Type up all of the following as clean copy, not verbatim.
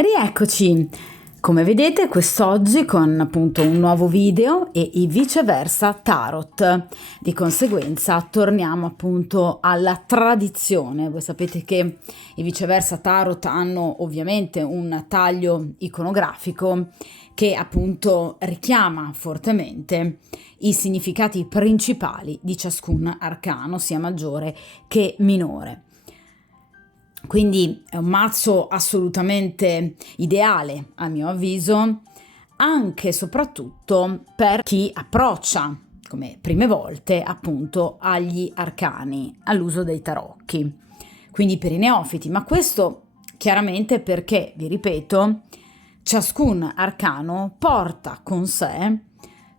Rieccoci, come vedete quest'oggi con appunto un nuovo video e il viceversa tarot. Di conseguenza torniamo appunto alla tradizione. Voi sapete che i viceversa tarot hanno ovviamente un taglio iconografico che appunto richiama fortemente i significati principali di ciascun arcano, sia maggiore che minore. Quindi è un mazzo assolutamente ideale, a mio avviso, anche e soprattutto per chi approccia come prime volte appunto agli arcani, all'uso dei tarocchi, quindi per i neofiti, ma questo chiaramente perché, vi ripeto, ciascun arcano porta con sé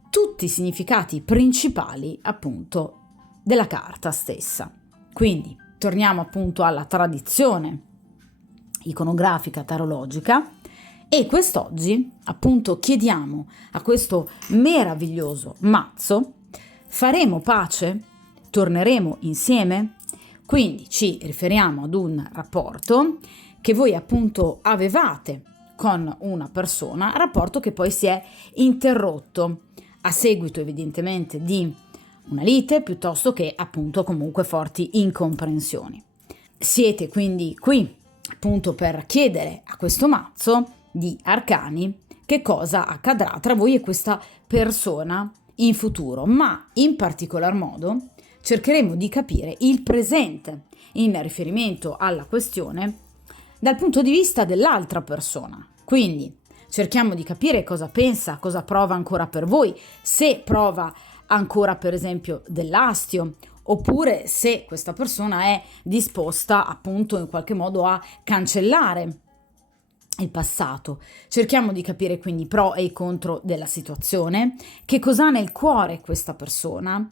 tutti i significati principali appunto della carta stessa. Quindi torniamo appunto alla tradizione iconografica tarologica e quest'oggi appunto chiediamo a questo meraviglioso mazzo: faremo pace? Torneremo insieme? Quindi ci riferiamo ad un rapporto che voi appunto avevate con una persona, rapporto che poi si è interrotto a seguito evidentemente di una lite piuttosto che appunto comunque forti incomprensioni. Siete quindi qui appunto per chiedere a questo mazzo di arcani che cosa accadrà tra voi e questa persona in futuro, ma in particolar modo cercheremo di capire il presente in riferimento alla questione dal punto di vista dell'altra persona. Quindi cerchiamo di capire cosa pensa, cosa prova ancora per voi, se prova ancora per esempio dell'astio, oppure se questa persona è disposta appunto in qualche modo a cancellare il passato. Cerchiamo di capire quindi i pro e i contro della situazione, che cosa ha nel cuore questa persona,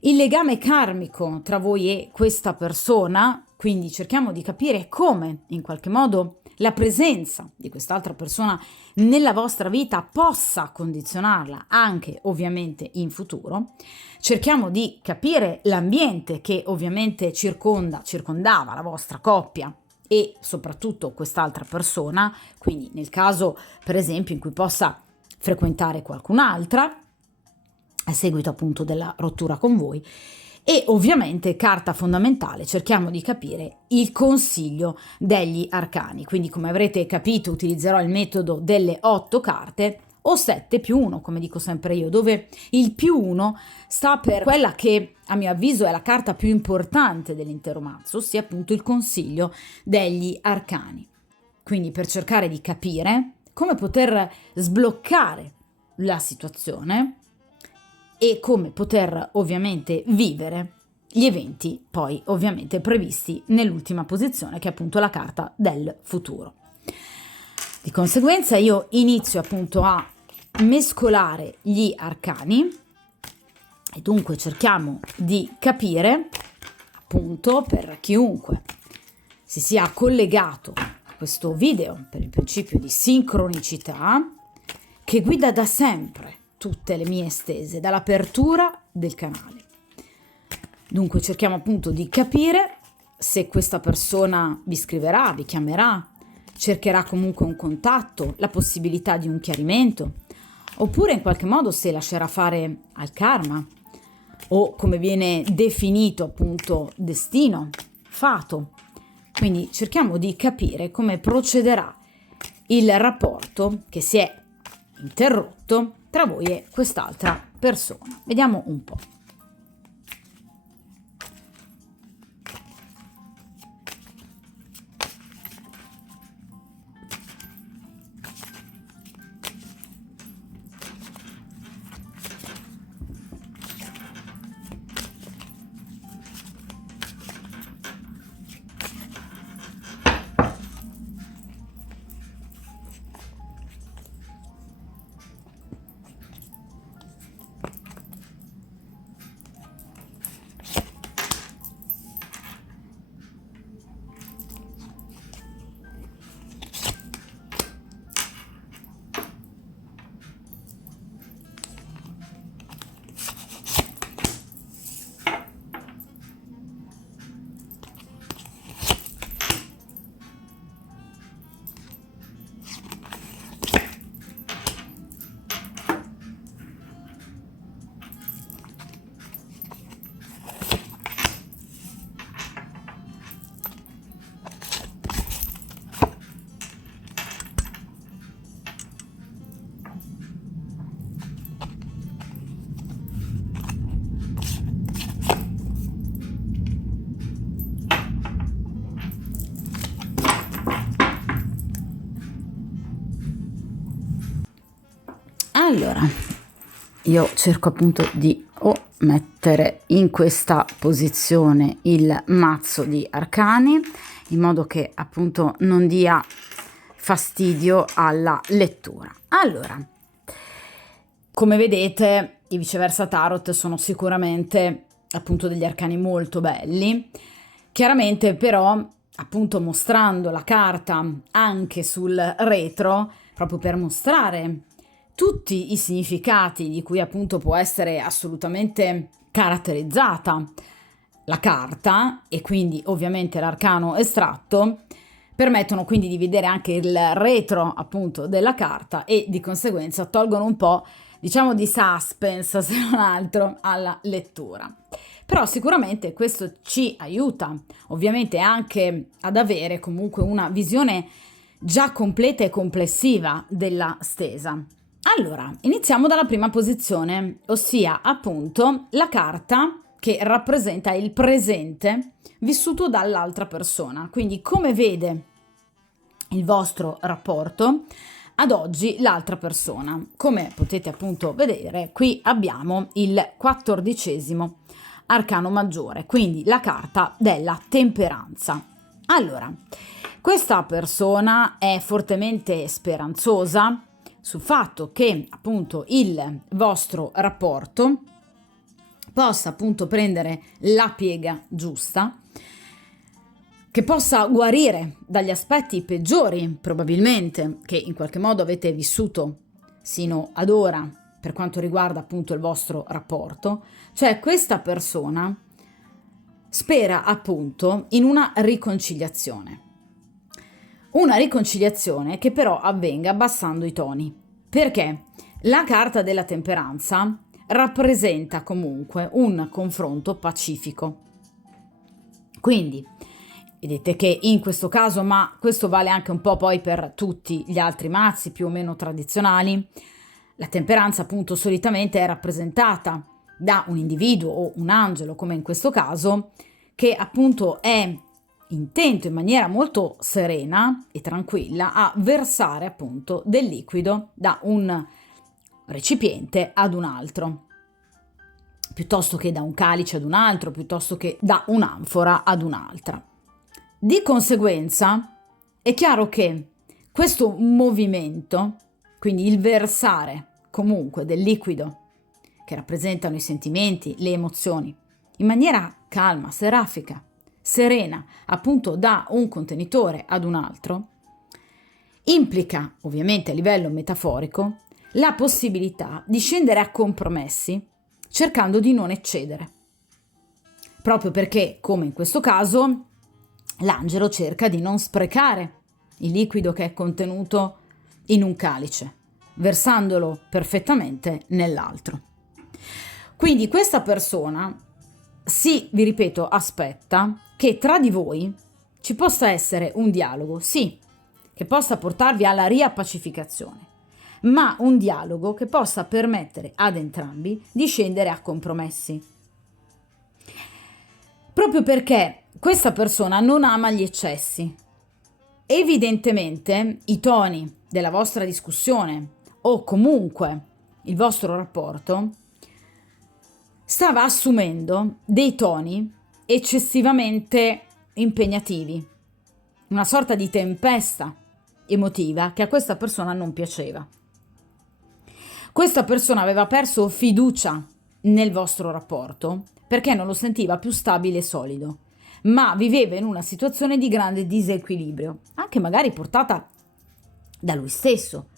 il legame karmico tra voi e questa persona, quindi cerchiamo di capire come in qualche modo la presenza di quest'altra persona nella vostra vita possa condizionarla anche ovviamente in futuro. Cerchiamo di capire l'ambiente che ovviamente circondava la vostra coppia e soprattutto quest'altra persona, quindi nel caso per esempio in cui possa frequentare qualcun'altra a seguito appunto della rottura con voi. E ovviamente, carta fondamentale, cerchiamo di capire il consiglio degli arcani. Quindi, come avrete capito, utilizzerò il metodo delle 8 carte o 7 più 1, come dico sempre io, dove il più 1 sta per quella che a mio avviso è la carta più importante dell'intero mazzo, ossia appunto il consiglio degli arcani. Quindi per cercare di capire come poter sbloccare la situazione e come poter ovviamente vivere gli eventi poi ovviamente previsti nell'ultima posizione, che è appunto la carta del futuro. Di conseguenza io inizio appunto a mescolare gli arcani e dunque cerchiamo di capire appunto, per chiunque si sia collegato a questo video, per il principio di sincronicità che guida da sempre tutte le mie estese, dall'apertura del canale. Dunque cerchiamo appunto di capire se questa persona vi scriverà, vi chiamerà, cercherà comunque un contatto, la possibilità di un chiarimento, oppure in qualche modo se lascerà fare al karma, o come viene definito appunto destino, fato. Quindi cerchiamo di capire come procederà il rapporto che si è interrotto tra voi e quest'altra persona. Vediamo un po'. Allora, io cerco appunto di mettere in questa posizione il mazzo di arcani, in modo che appunto non dia fastidio alla lettura. Allora, come vedete, i viceversa tarot sono sicuramente appunto degli arcani molto belli, chiaramente però appunto mostrando la carta anche sul retro, proprio per mostrare tutti i significati di cui appunto può essere assolutamente caratterizzata la carta, e quindi ovviamente l'arcano estratto, permettono quindi di vedere anche il retro appunto della carta e di conseguenza tolgono un po', diciamo, di suspense, se non altro, alla lettura. Però sicuramente questo ci aiuta ovviamente anche ad avere comunque una visione già completa e complessiva della stesa. Allora, iniziamo dalla prima posizione, ossia appunto la carta che rappresenta il presente vissuto dall'altra persona. Quindi come vede il vostro rapporto ad oggi l'altra persona. Come potete appunto vedere, qui abbiamo il 14° arcano maggiore, quindi la carta della temperanza. Allora, questa persona è fortemente speranzosa sul fatto che appunto il vostro rapporto possa appunto prendere la piega giusta, che possa guarire dagli aspetti peggiori probabilmente che in qualche modo avete vissuto sino ad ora per quanto riguarda appunto il vostro rapporto. Cioè questa persona spera appunto in una riconciliazione che però avvenga abbassando i toni, perché la carta della temperanza rappresenta comunque un confronto pacifico. Quindi vedete che in questo caso, ma questo vale anche un po' poi per tutti gli altri mazzi più o meno tradizionali, la temperanza appunto solitamente è rappresentata da un individuo o un angelo, come in questo caso, che appunto è intento in maniera molto serena e tranquilla a versare appunto del liquido da un recipiente ad un altro, piuttosto che da un calice ad un altro, piuttosto che da un'anfora ad un'altra. Di conseguenza è chiaro che questo movimento, quindi il versare comunque del liquido che rappresentano i sentimenti, le emozioni, in maniera calma, serafica, serena, appunto da un contenitore ad un altro, implica ovviamente a livello metaforico la possibilità di scendere a compromessi cercando di non eccedere. Proprio perché, come in questo caso, l'angelo cerca di non sprecare il liquido che è contenuto in un calice, versandolo perfettamente nell'altro. Quindi questa persona vi ripeto, aspetta che tra di voi ci possa essere un dialogo, sì, che possa portarvi alla riappacificazione, ma un dialogo che possa permettere ad entrambi di scendere a compromessi. Proprio perché questa persona non ama gli eccessi. Evidentemente i toni della vostra discussione o comunque il vostro rapporto stava assumendo dei toni eccessivamente impegnativi, una sorta di tempesta emotiva che a questa persona non piaceva. Questa persona aveva perso fiducia nel vostro rapporto perché non lo sentiva più stabile e solido, ma viveva in una situazione di grande disequilibrio, anche magari portata da lui stesso.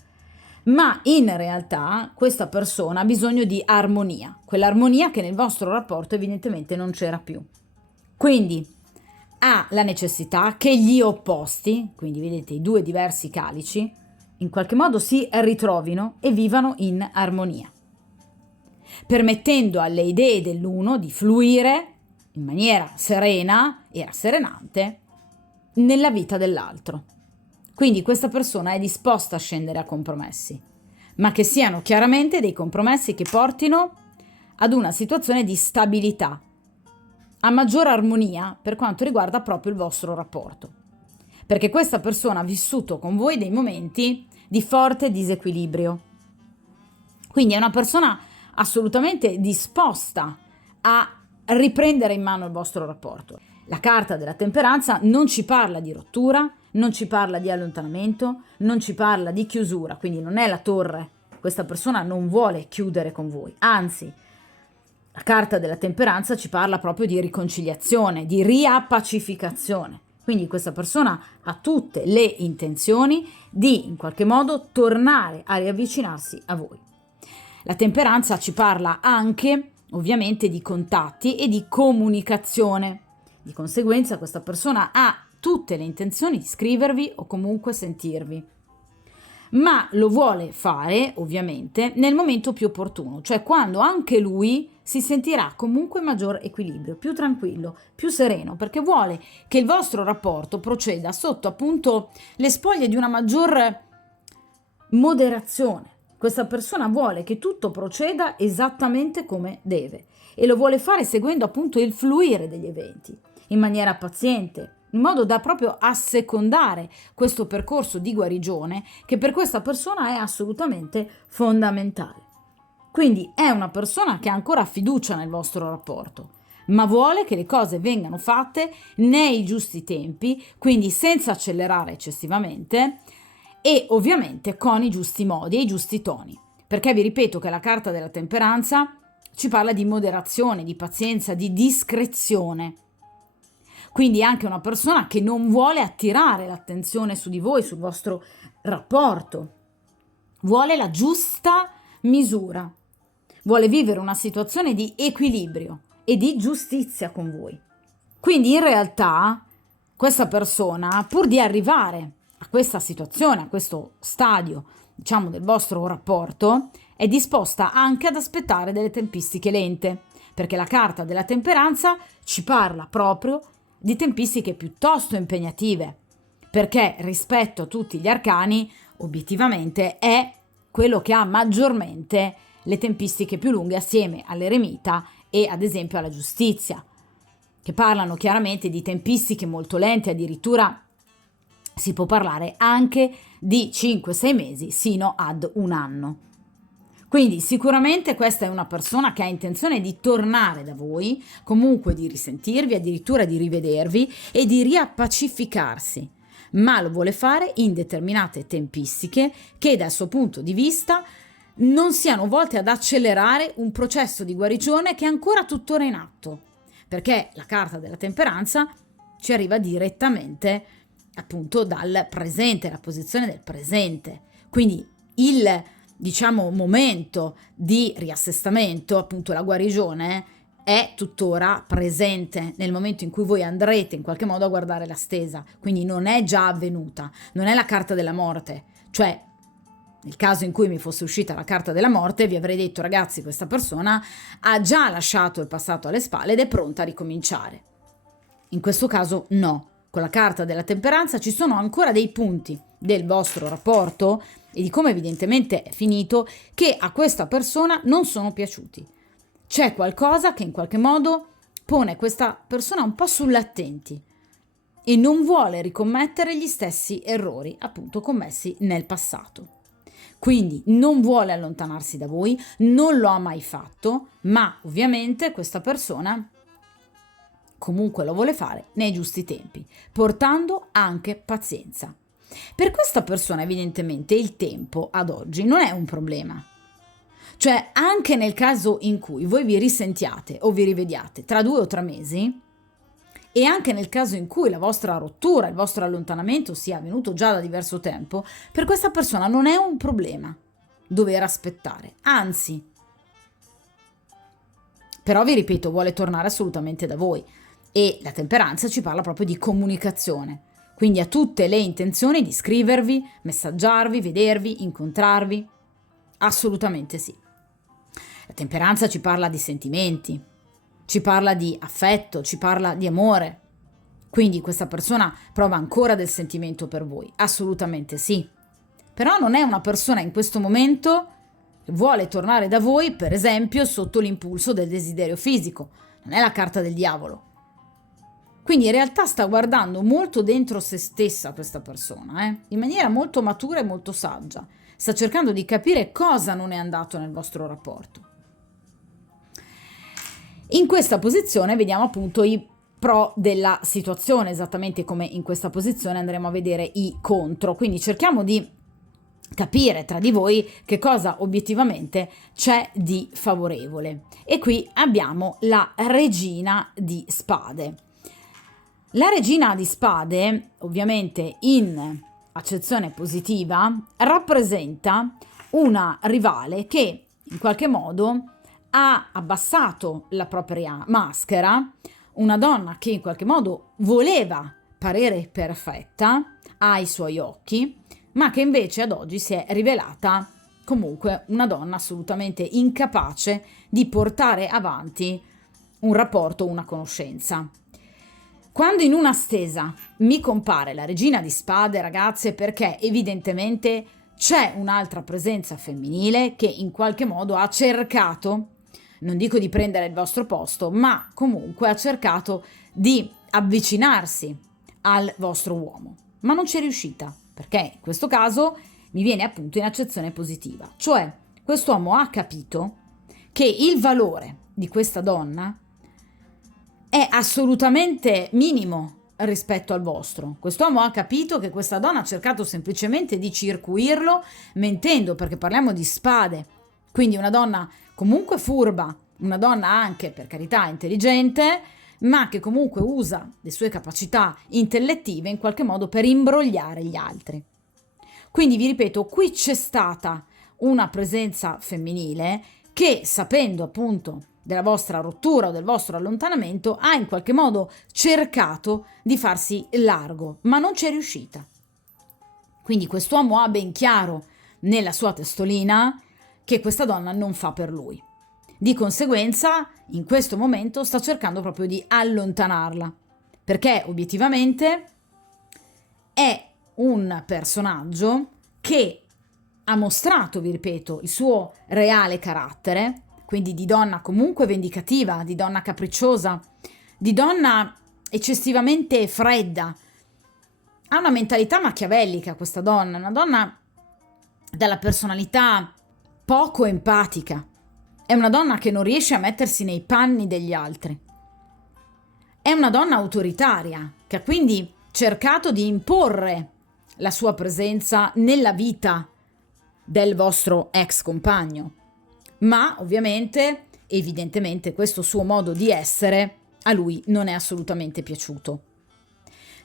Ma in realtà questa persona ha bisogno di armonia, quell'armonia che nel vostro rapporto evidentemente non c'era più. Quindi ha la necessità che gli opposti, quindi vedete i due diversi calici, in qualche modo si ritrovino e vivano in armonia, permettendo alle idee dell'uno di fluire in maniera serena e rasserenante nella vita dell'altro. Quindi questa persona è disposta a scendere a compromessi, ma che siano chiaramente dei compromessi che portino ad una situazione di stabilità, a maggior armonia per quanto riguarda proprio il vostro rapporto. Perché questa persona ha vissuto con voi dei momenti di forte disequilibrio. Quindi è una persona assolutamente disposta a riprendere in mano il vostro rapporto. La carta della temperanza non ci parla di rottura, non ci parla di allontanamento, non ci parla di chiusura, quindi non è la torre. Questa persona non vuole chiudere con voi, anzi, la carta della temperanza ci parla proprio di riconciliazione, di riappacificazione. Quindi questa persona ha tutte le intenzioni di in qualche modo tornare a riavvicinarsi a voi. La temperanza ci parla anche ovviamente di contatti e di comunicazione. Di conseguenza questa persona ha tutte le intenzioni di scrivervi o comunque sentirvi, ma lo vuole fare ovviamente nel momento più opportuno, cioè quando anche lui si sentirà comunque maggior equilibrio, più tranquillo, più sereno, perché vuole che il vostro rapporto proceda sotto appunto le spoglie di una maggior moderazione. Questa persona vuole che tutto proceda esattamente come deve e lo vuole fare seguendo appunto il fluire degli eventi, in maniera paziente, in modo da proprio assecondare questo percorso di guarigione che per questa persona è assolutamente fondamentale. Quindi è una persona che ha ancora fiducia nel vostro rapporto, ma vuole che le cose vengano fatte nei giusti tempi, quindi senza accelerare eccessivamente e ovviamente con i giusti modi e i giusti toni. Perché vi ripeto che la carta della temperanza ci parla di moderazione, di pazienza, di discrezione. Quindi è anche una persona che non vuole attirare l'attenzione su di voi, sul vostro rapporto. Vuole la giusta misura. Vuole vivere una situazione di equilibrio e di giustizia con voi. Quindi in realtà questa persona, pur di arrivare a questa situazione, a questo stadio, diciamo, del vostro rapporto, è disposta anche ad aspettare delle tempistiche lente, perché la carta della temperanza ci parla proprio di tempistiche piuttosto impegnative, perché rispetto a tutti gli arcani, obiettivamente è quello che ha maggiormente le tempistiche più lunghe assieme all'eremita e ad esempio alla giustizia, che parlano chiaramente di tempistiche molto lente, addirittura si può parlare anche di 5-6 mesi sino ad un anno. Quindi sicuramente questa è una persona che ha intenzione di tornare da voi, comunque di risentirvi, addirittura di rivedervi e di riappacificarsi, ma lo vuole fare in determinate tempistiche che dal suo punto di vista non siano volte ad accelerare un processo di guarigione che è ancora tuttora in atto, perché la carta della temperanza ci arriva direttamente appunto dal presente, la posizione del presente. Quindi il momento di riassestamento, appunto la guarigione, è tuttora presente nel momento in cui voi andrete in qualche modo a guardare la stesa, quindi non è già avvenuta, non è la carta della morte, cioè nel caso in cui mi fosse uscita la carta della morte vi avrei detto ragazzi questa persona ha già lasciato il passato alle spalle ed è pronta a ricominciare. In questo caso no. Con la carta della temperanza ci sono ancora dei punti del vostro rapporto e di come evidentemente è finito che a questa persona non sono piaciuti. C'è qualcosa che in qualche modo pone questa persona un po' sull'attenti e non vuole ricommettere gli stessi errori appunto commessi nel passato. Quindi non vuole allontanarsi da voi, non lo ha mai fatto, ma ovviamente questa persona comunque lo vuole fare nei giusti tempi, portando anche pazienza. Per questa persona evidentemente il tempo ad oggi non è un problema. Cioè anche nel caso in cui voi vi risentiate o vi rivediate tra 2 o 3 mesi e anche nel caso in cui la vostra rottura, il vostro allontanamento sia avvenuto già da diverso tempo, per questa persona non è un problema dover aspettare, anzi. Però vi ripeto, vuole tornare assolutamente da voi. E la temperanza ci parla proprio di comunicazione, quindi ha tutte le intenzioni di scrivervi, messaggiarvi, vedervi, incontrarvi, assolutamente sì. La temperanza ci parla di sentimenti, ci parla di affetto, ci parla di amore, quindi questa persona prova ancora del sentimento per voi, assolutamente sì. Però non è una persona in questo momento che vuole tornare da voi, per esempio, sotto l'impulso del desiderio fisico, non è la carta del diavolo. Quindi in realtà sta guardando molto dentro se stessa questa persona, in maniera molto matura e molto saggia. sta cercando di capire cosa non è andato nel vostro rapporto. In questa posizione vediamo appunto i pro della situazione, esattamente come in questa posizione andremo a vedere i contro, quindi cerchiamo di capire tra di voi che cosa obiettivamente c'è di favorevole. E qui abbiamo la regina di spade. La regina di spade, ovviamente in accezione positiva, rappresenta una rivale che in qualche modo ha abbassato la propria maschera, una donna che in qualche modo voleva parere perfetta ai suoi occhi, ma che invece ad oggi si è rivelata comunque una donna assolutamente incapace di portare avanti un rapporto, una conoscenza. Quando in una stesa mi compare la regina di spade, ragazze, perché evidentemente c'è un'altra presenza femminile che in qualche modo ha cercato, non dico di prendere il vostro posto, ma comunque ha cercato di avvicinarsi al vostro uomo, ma non c'è riuscita, perché in questo caso mi viene appunto in accezione positiva, cioè quest'uomo ha capito che il valore di questa donna è assolutamente minimo rispetto al vostro. Quest'uomo ha capito che questa donna ha cercato semplicemente di circuirlo mentendo, perché parliamo di spade, quindi una donna comunque furba, una donna anche, per carità, intelligente, ma che comunque usa le sue capacità intellettive in qualche modo per imbrogliare gli altri. Quindi vi ripeto, qui c'è stata una presenza femminile che, sapendo appunto della vostra rottura o del vostro allontanamento, ha in qualche modo cercato di farsi largo, ma non c'è riuscita. Quindi quest'uomo ha ben chiaro nella sua testolina che questa donna non fa per lui. Di conseguenza, in questo momento sta cercando proprio di allontanarla, perché obiettivamente è un personaggio che ha mostrato, vi ripeto, il suo reale carattere, quindi di donna comunque vendicativa, di donna capricciosa, di donna eccessivamente fredda. Ha una mentalità machiavellica questa donna, una donna dalla personalità poco empatica. È una donna che non riesce a mettersi nei panni degli altri. È una donna autoritaria, che ha quindi cercato di imporre la sua presenza nella vita del vostro ex compagno. Ma ovviamente, evidentemente, questo suo modo di essere a lui non è assolutamente piaciuto.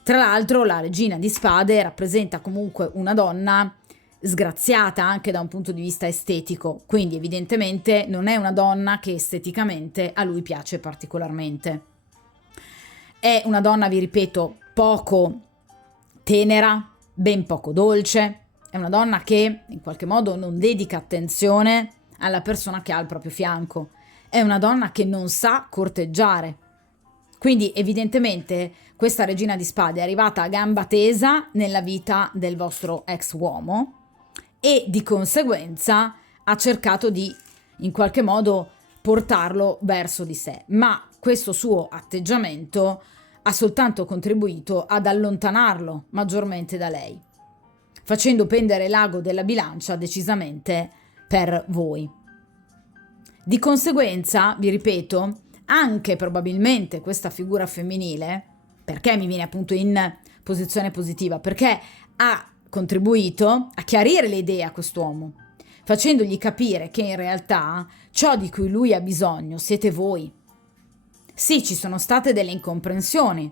Tra l'altro, la regina di spade rappresenta comunque una donna sgraziata anche da un punto di vista estetico, quindi evidentemente non è una donna che esteticamente a lui piace particolarmente. È una donna, vi ripeto, poco tenera, ben poco dolce, è una donna che in qualche modo non dedica attenzione alla persona che ha al proprio fianco, è una donna che non sa corteggiare. Quindi evidentemente questa regina di spade è arrivata a gamba tesa nella vita del vostro ex uomo e di conseguenza ha cercato di in qualche modo portarlo verso di sé, ma questo suo atteggiamento ha soltanto contribuito ad allontanarlo maggiormente da lei, facendo pendere l'ago della bilancia decisamente per voi. Di conseguenza, vi ripeto, anche probabilmente questa figura femminile, perché mi viene appunto in posizione positiva, perché ha contribuito a chiarire le idee a quest'uomo, facendogli capire che in realtà ciò di cui lui ha bisogno siete voi. Sì, ci sono state delle incomprensioni,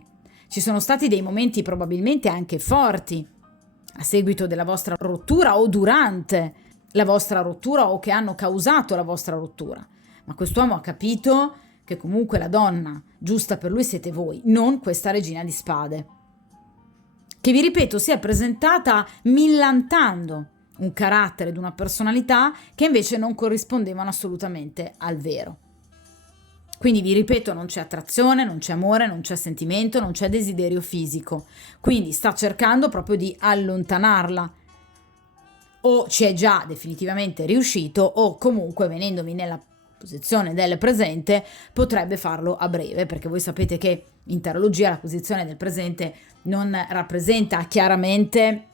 ci sono stati dei momenti probabilmente anche forti a seguito della vostra rottura o durante la vostra rottura o che hanno causato la vostra rottura, ma quest'uomo ha capito che comunque la donna giusta per lui siete voi, non questa regina di spade, che vi ripeto si è presentata millantando un carattere ed una personalità che invece non corrispondevano assolutamente al vero. Quindi vi ripeto, non c'è attrazione, non c'è amore, non c'è sentimento, non c'è desiderio fisico. Quindi sta cercando proprio di allontanarla. O ci è già definitivamente riuscito o comunque venendovi nella posizione del presente potrebbe farlo a breve, perché voi sapete che in tarologia la posizione del presente non rappresenta chiaramente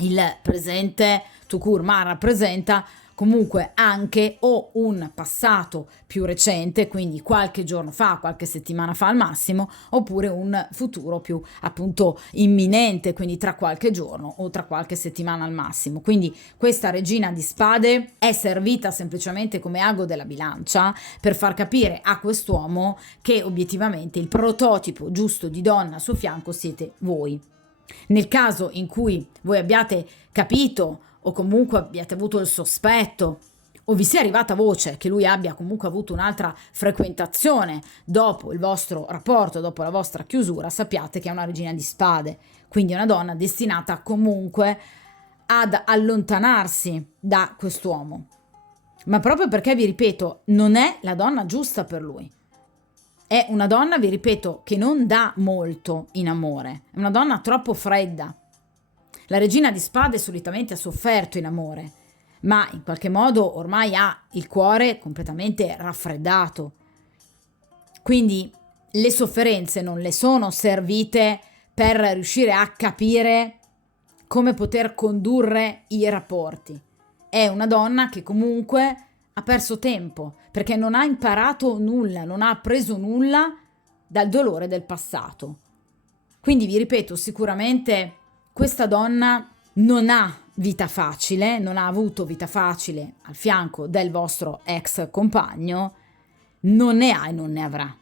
il presente tout court, ma rappresenta comunque anche o un passato più recente, quindi qualche giorno fa, qualche settimana fa al massimo, oppure un futuro più appunto imminente, quindi tra qualche giorno o tra qualche settimana al massimo. Quindi questa regina di spade è servita semplicemente come ago della bilancia per far capire a quest'uomo che obiettivamente il prototipo giusto di donna a suo fianco siete voi. Nel caso in cui voi abbiate capito o comunque abbiate avuto il sospetto o vi sia arrivata voce che lui abbia comunque avuto un'altra frequentazione dopo il vostro rapporto, dopo la vostra chiusura, sappiate che è una regina di spade, quindi è una donna destinata comunque ad allontanarsi da quest'uomo. Ma proprio perché, vi ripeto, non è la donna giusta per lui. È una donna, vi ripeto, che non dà molto in amore, è una donna troppo fredda. La regina di spade solitamente ha sofferto in amore, ma in qualche modo ormai ha il cuore completamente raffreddato. Quindi le sofferenze non le sono servite per riuscire a capire come poter condurre i rapporti. È una donna che comunque ha perso tempo, perché non ha imparato nulla, non ha appreso nulla dal dolore del passato. Quindi vi ripeto, sicuramente questa donna non ha vita facile, non ha avuto vita facile al fianco del vostro ex compagno, non ne ha e non ne avrà.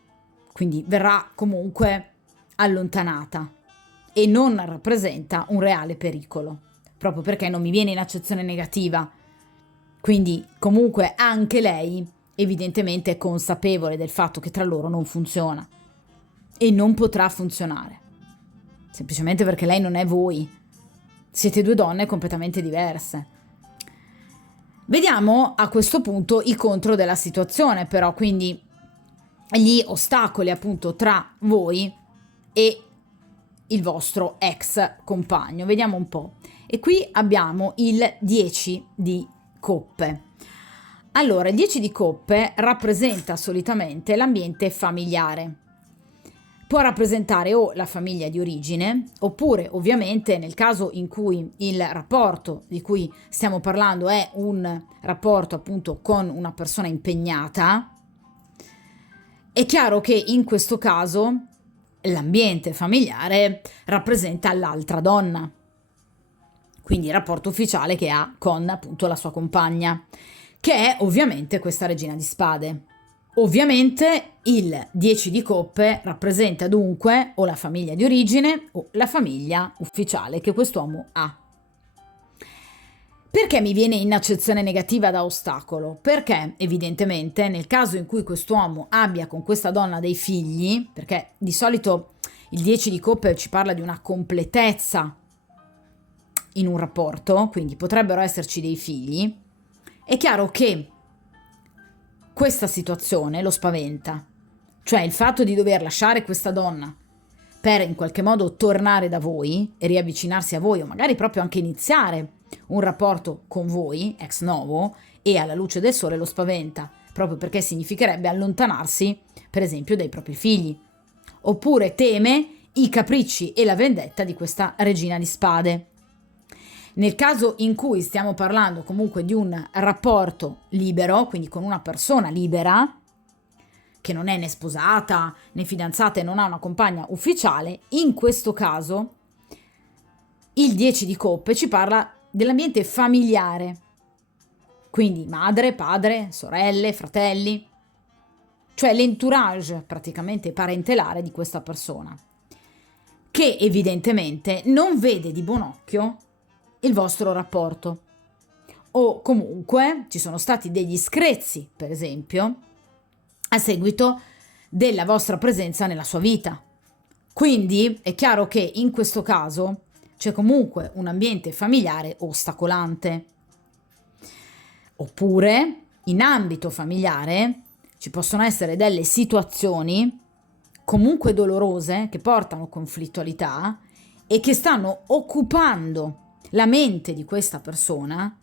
Quindi verrà comunque allontanata e non rappresenta un reale pericolo, proprio perché non mi viene in accezione negativa. Quindi comunque anche lei evidentemente è consapevole del fatto che tra loro non funziona e non potrà funzionare, semplicemente perché lei non è voi. Siete due donne completamente diverse. Vediamo a questo punto i contro della situazione, però, quindi gli ostacoli appunto tra voi e il vostro ex compagno. Vediamo un po'. E qui abbiamo il 10 di coppe. Allora, il 10 di coppe rappresenta solitamente l'ambiente familiare. Può rappresentare o la famiglia di origine, oppure ovviamente nel caso in cui il rapporto di cui stiamo parlando è un rapporto appunto con una persona impegnata, è chiaro che in questo caso l'ambiente familiare rappresenta l'altra donna, quindi il rapporto ufficiale che ha con appunto la sua compagna, che è ovviamente questa regina di spade. Ovviamente il 10 di coppe rappresenta dunque o la famiglia di origine o la famiglia ufficiale che quest'uomo ha. Perché mi viene in accezione negativa da ostacolo? Perché evidentemente nel caso in cui quest'uomo abbia con questa donna dei figli, perché di solito il 10 di coppe ci parla di una completezza in un rapporto, quindi potrebbero esserci dei figli, è chiaro che questa situazione lo spaventa, cioè il fatto di dover lasciare questa donna per in qualche modo tornare da voi e riavvicinarsi a voi o magari proprio anche iniziare un rapporto con voi ex novo e alla luce del sole lo spaventa, proprio perché significherebbe allontanarsi per esempio dai propri figli, oppure teme i capricci e la vendetta di questa regina di spade. Nel caso in cui stiamo parlando comunque di un rapporto libero, quindi con una persona libera, che non è né sposata né fidanzata e non ha una compagna ufficiale, in questo caso il 10 di coppe ci parla dell'ambiente familiare, quindi madre, padre, sorelle, fratelli, cioè l'entourage praticamente parentelare di questa persona, che evidentemente non vede di buon occhio il vostro rapporto, o comunque ci sono stati degli screzi, per esempio, a seguito della vostra presenza nella sua vita. Quindi è chiaro che in questo caso c'è comunque un ambiente familiare ostacolante. Oppure in ambito familiare ci possono essere delle situazioni comunque dolorose che portano conflittualità e che stanno occupando la mente di questa persona,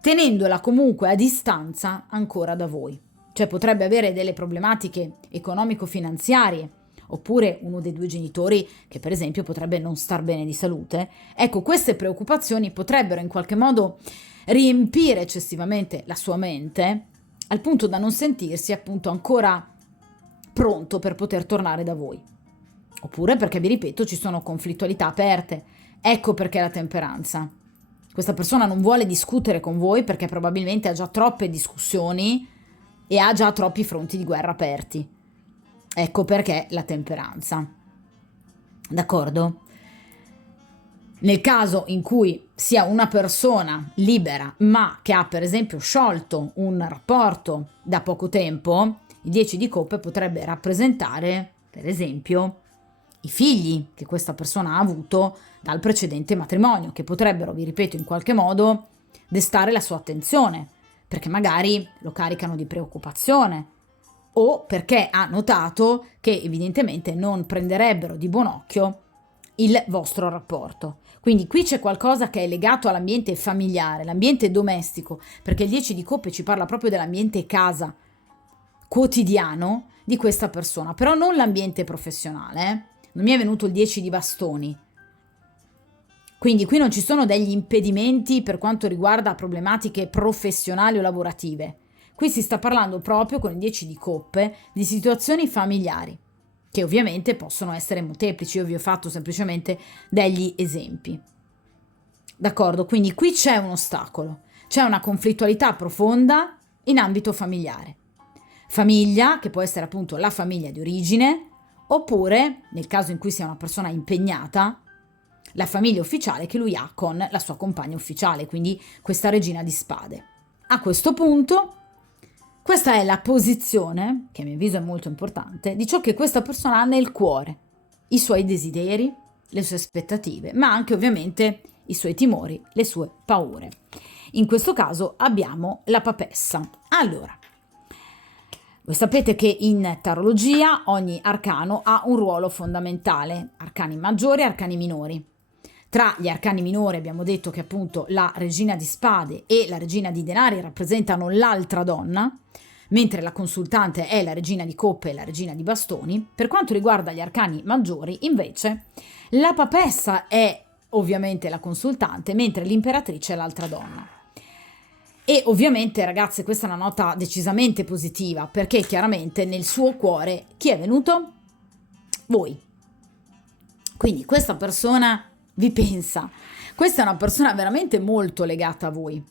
tenendola comunque a distanza ancora da voi. Cioè potrebbe avere delle problematiche economico-finanziarie, oppure uno dei due genitori che per esempio potrebbe non star bene di salute, ecco, queste preoccupazioni potrebbero in qualche modo riempire eccessivamente la sua mente al punto da non sentirsi appunto ancora pronto per poter tornare da voi. Oppure perché, vi ripeto, ci sono conflittualità aperte. Ecco perché la temperanza. Questa persona non vuole discutere con voi perché probabilmente ha già troppe discussioni e ha già troppi fronti di guerra aperti. Ecco perché la temperanza. D'accordo? Nel caso in cui sia una persona libera ma che ha per esempio sciolto un rapporto da poco tempo, il 10 di coppe potrebbe rappresentare per esempio i figli che questa persona ha avuto dal precedente matrimonio, che potrebbero, vi ripeto, in qualche modo destare la sua attenzione, perché magari lo caricano di preoccupazione o perché ha notato che evidentemente non prenderebbero di buon occhio il vostro rapporto. Quindi qui c'è qualcosa che è legato all'ambiente familiare, l'ambiente domestico, perché il 10 di coppe ci parla proprio dell'ambiente casa quotidiano di questa persona, però non l'ambiente professionale. Non mi è venuto il 10 di bastoni. Quindi qui non ci sono degli impedimenti per quanto riguarda problematiche professionali o lavorative. Qui si sta parlando proprio con il 10 di coppe di situazioni familiari, che ovviamente possono essere molteplici. Io vi ho fatto semplicemente degli esempi. D'accordo? Quindi qui c'è un ostacolo, c'è una conflittualità profonda in ambito familiare. Famiglia, che può essere appunto la famiglia di origine, oppure, nel caso in cui sia una persona impegnata, la famiglia ufficiale che lui ha con la sua compagna ufficiale, quindi questa regina di spade. A questo punto, questa è la posizione, che a mio avviso è molto importante, di ciò che questa persona ha nel cuore, i suoi desideri, le sue aspettative, ma anche ovviamente i suoi timori, le sue paure. In questo caso abbiamo la papessa. Allora, voi sapete che in tarologia ogni arcano ha un ruolo fondamentale, arcani maggiori e arcani minori. Tra gli arcani minori abbiamo detto che appunto la regina di spade e la regina di denari rappresentano l'altra donna, mentre la consultante è la regina di coppe e la regina di bastoni. Per quanto riguarda gli arcani maggiori, invece, la papessa è ovviamente la consultante, mentre l'imperatrice è l'altra donna. E ovviamente, ragazze, questa è una nota decisamente positiva, perché chiaramente nel suo cuore chi è venuto? Voi. Quindi questa persona vi pensa. Questa è una persona veramente molto legata a voi.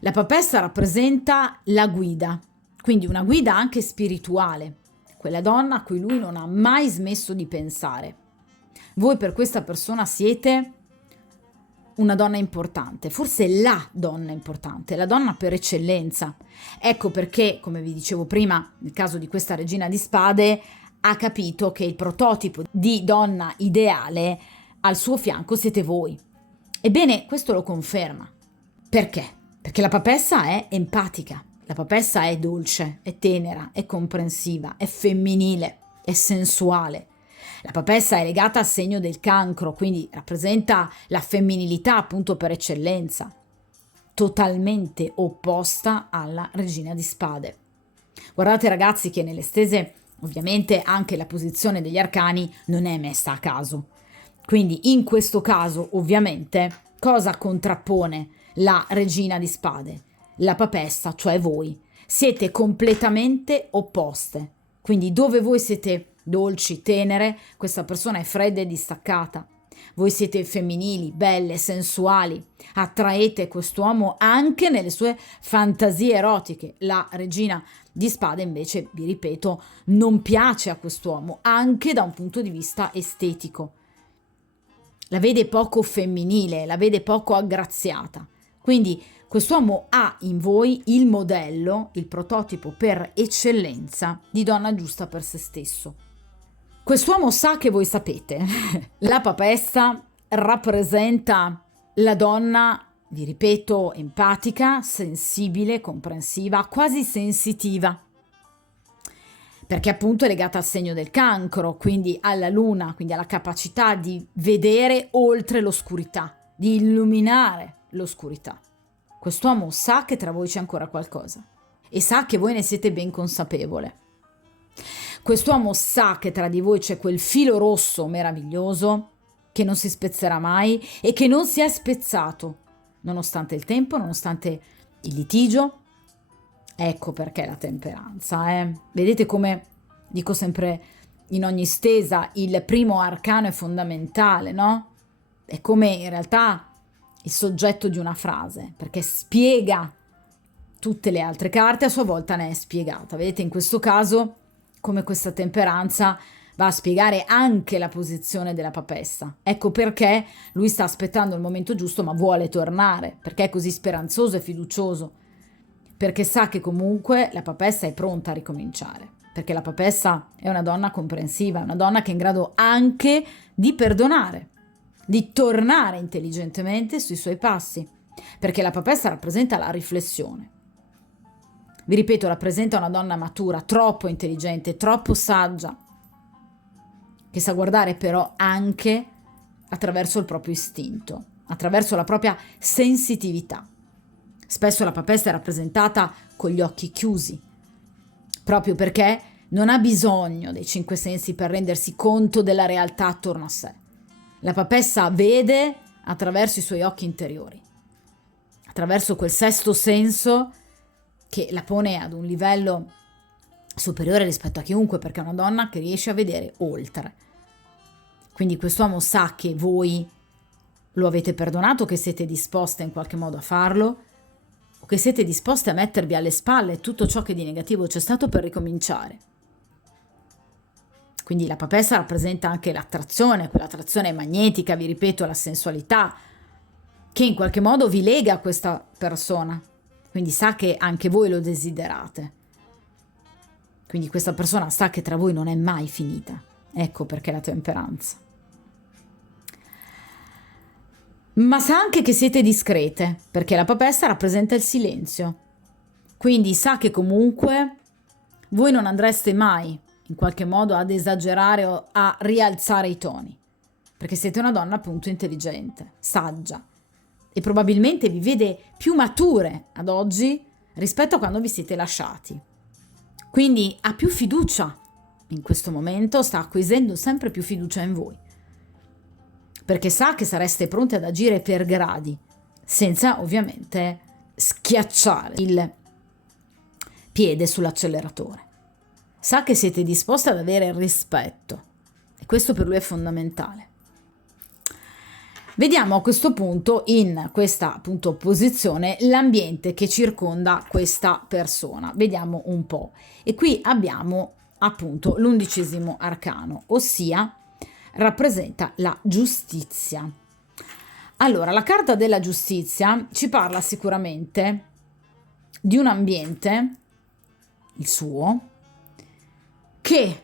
La papessa rappresenta la guida, quindi una guida anche spirituale, quella donna a cui lui non ha mai smesso di pensare. Voi per questa persona siete una donna importante, forse la donna importante, la donna per eccellenza. Ecco perché, come vi dicevo prima, nel caso di questa regina di spade, ha capito che il prototipo di donna ideale al suo fianco siete voi. Ebbene, questo lo conferma. Perché? Perché la papessa è empatica, la papessa è dolce, è tenera, è comprensiva, è femminile, è sensuale. La papessa è legata al segno del cancro, quindi rappresenta la femminilità appunto per eccellenza, totalmente opposta alla regina di spade. Guardate ragazzi che nelle stese ovviamente anche la posizione degli arcani non è messa a caso. Quindi in questo caso ovviamente cosa contrappone la regina di spade? La papessa, cioè voi. Siete completamente opposte. Quindi dove voi siete dolci, tenere, questa persona è fredda e distaccata. Voi siete femminili, belle, sensuali, attraete quest'uomo anche nelle sue fantasie erotiche. La regina di spade invece, vi ripeto, non piace a quest'uomo, anche da un punto di vista estetico. La vede poco femminile, la vede poco aggraziata. Quindi quest'uomo ha in voi il modello, il prototipo per eccellenza di donna giusta per se stesso. Quest'uomo sa che voi sapete. La papessa rappresenta la donna, vi ripeto, empatica, sensibile, comprensiva, quasi sensitiva. Perché appunto è legata al segno del cancro, quindi alla luna, quindi alla capacità di vedere oltre l'oscurità, di illuminare l'oscurità. Quest'uomo sa che tra voi c'è ancora qualcosa e sa che voi ne siete ben consapevole. Quest'uomo sa che tra di voi c'è quel filo rosso meraviglioso che non si spezzerà mai e che non si è spezzato, nonostante il tempo, nonostante il litigio. Ecco perché la temperanza, Vedete come, dico sempre in ogni stesa, il primo arcano è fondamentale, no? È come in realtà il soggetto di una frase, perché spiega tutte le altre carte, a sua volta ne è spiegata. Vedete, in questo caso, come questa temperanza va a spiegare anche la posizione della papessa. Ecco perché lui sta aspettando il momento giusto, ma vuole tornare, perché è così speranzoso e fiducioso, perché sa che comunque la papessa è pronta a ricominciare, perché la papessa è una donna comprensiva, una donna che è in grado anche di perdonare, di tornare intelligentemente sui suoi passi, perché la papessa rappresenta la riflessione. Vi ripeto, rappresenta una donna matura, troppo intelligente, troppo saggia, che sa guardare però anche attraverso il proprio istinto, attraverso la propria sensitività. Spesso la papessa è rappresentata con gli occhi chiusi, proprio perché non ha bisogno dei cinque sensi per rendersi conto della realtà attorno a sé. La papessa vede attraverso i suoi occhi interiori, attraverso quel sesto senso che la pone ad un livello superiore rispetto a chiunque, perché è una donna che riesce a vedere oltre. Quindi quest'uomo sa che voi lo avete perdonato, che siete disposte in qualche modo a farlo, o che siete disposte a mettervi alle spalle tutto ciò che di negativo c'è stato per ricominciare. Quindi la papessa rappresenta anche l'attrazione, quell'attrazione magnetica, vi ripeto, la sensualità, che in qualche modo vi lega a questa persona. Quindi sa che anche voi lo desiderate. Quindi questa persona sa che tra voi non è mai finita. Ecco perché la temperanza. Ma sa anche che siete discrete, perché la papessa rappresenta il silenzio. Quindi sa che comunque voi non andreste mai in qualche modo ad esagerare o a rialzare i toni, perché siete una donna appunto intelligente, saggia, e probabilmente vi vede più mature ad oggi rispetto a quando vi siete lasciati. Quindi ha più fiducia in questo momento, sta acquisendo sempre più fiducia in voi, perché sa che sareste pronti ad agire per gradi, senza ovviamente schiacciare il piede sull'acceleratore. Sa che siete disposti ad avere rispetto e questo per lui è fondamentale. Vediamo a questo punto, in questa appunto posizione, l'ambiente che circonda questa persona. Vediamo un po'. E qui abbiamo appunto l'11° arcano, ossia rappresenta la giustizia. Allora, la carta della giustizia ci parla sicuramente di un ambiente, il suo, che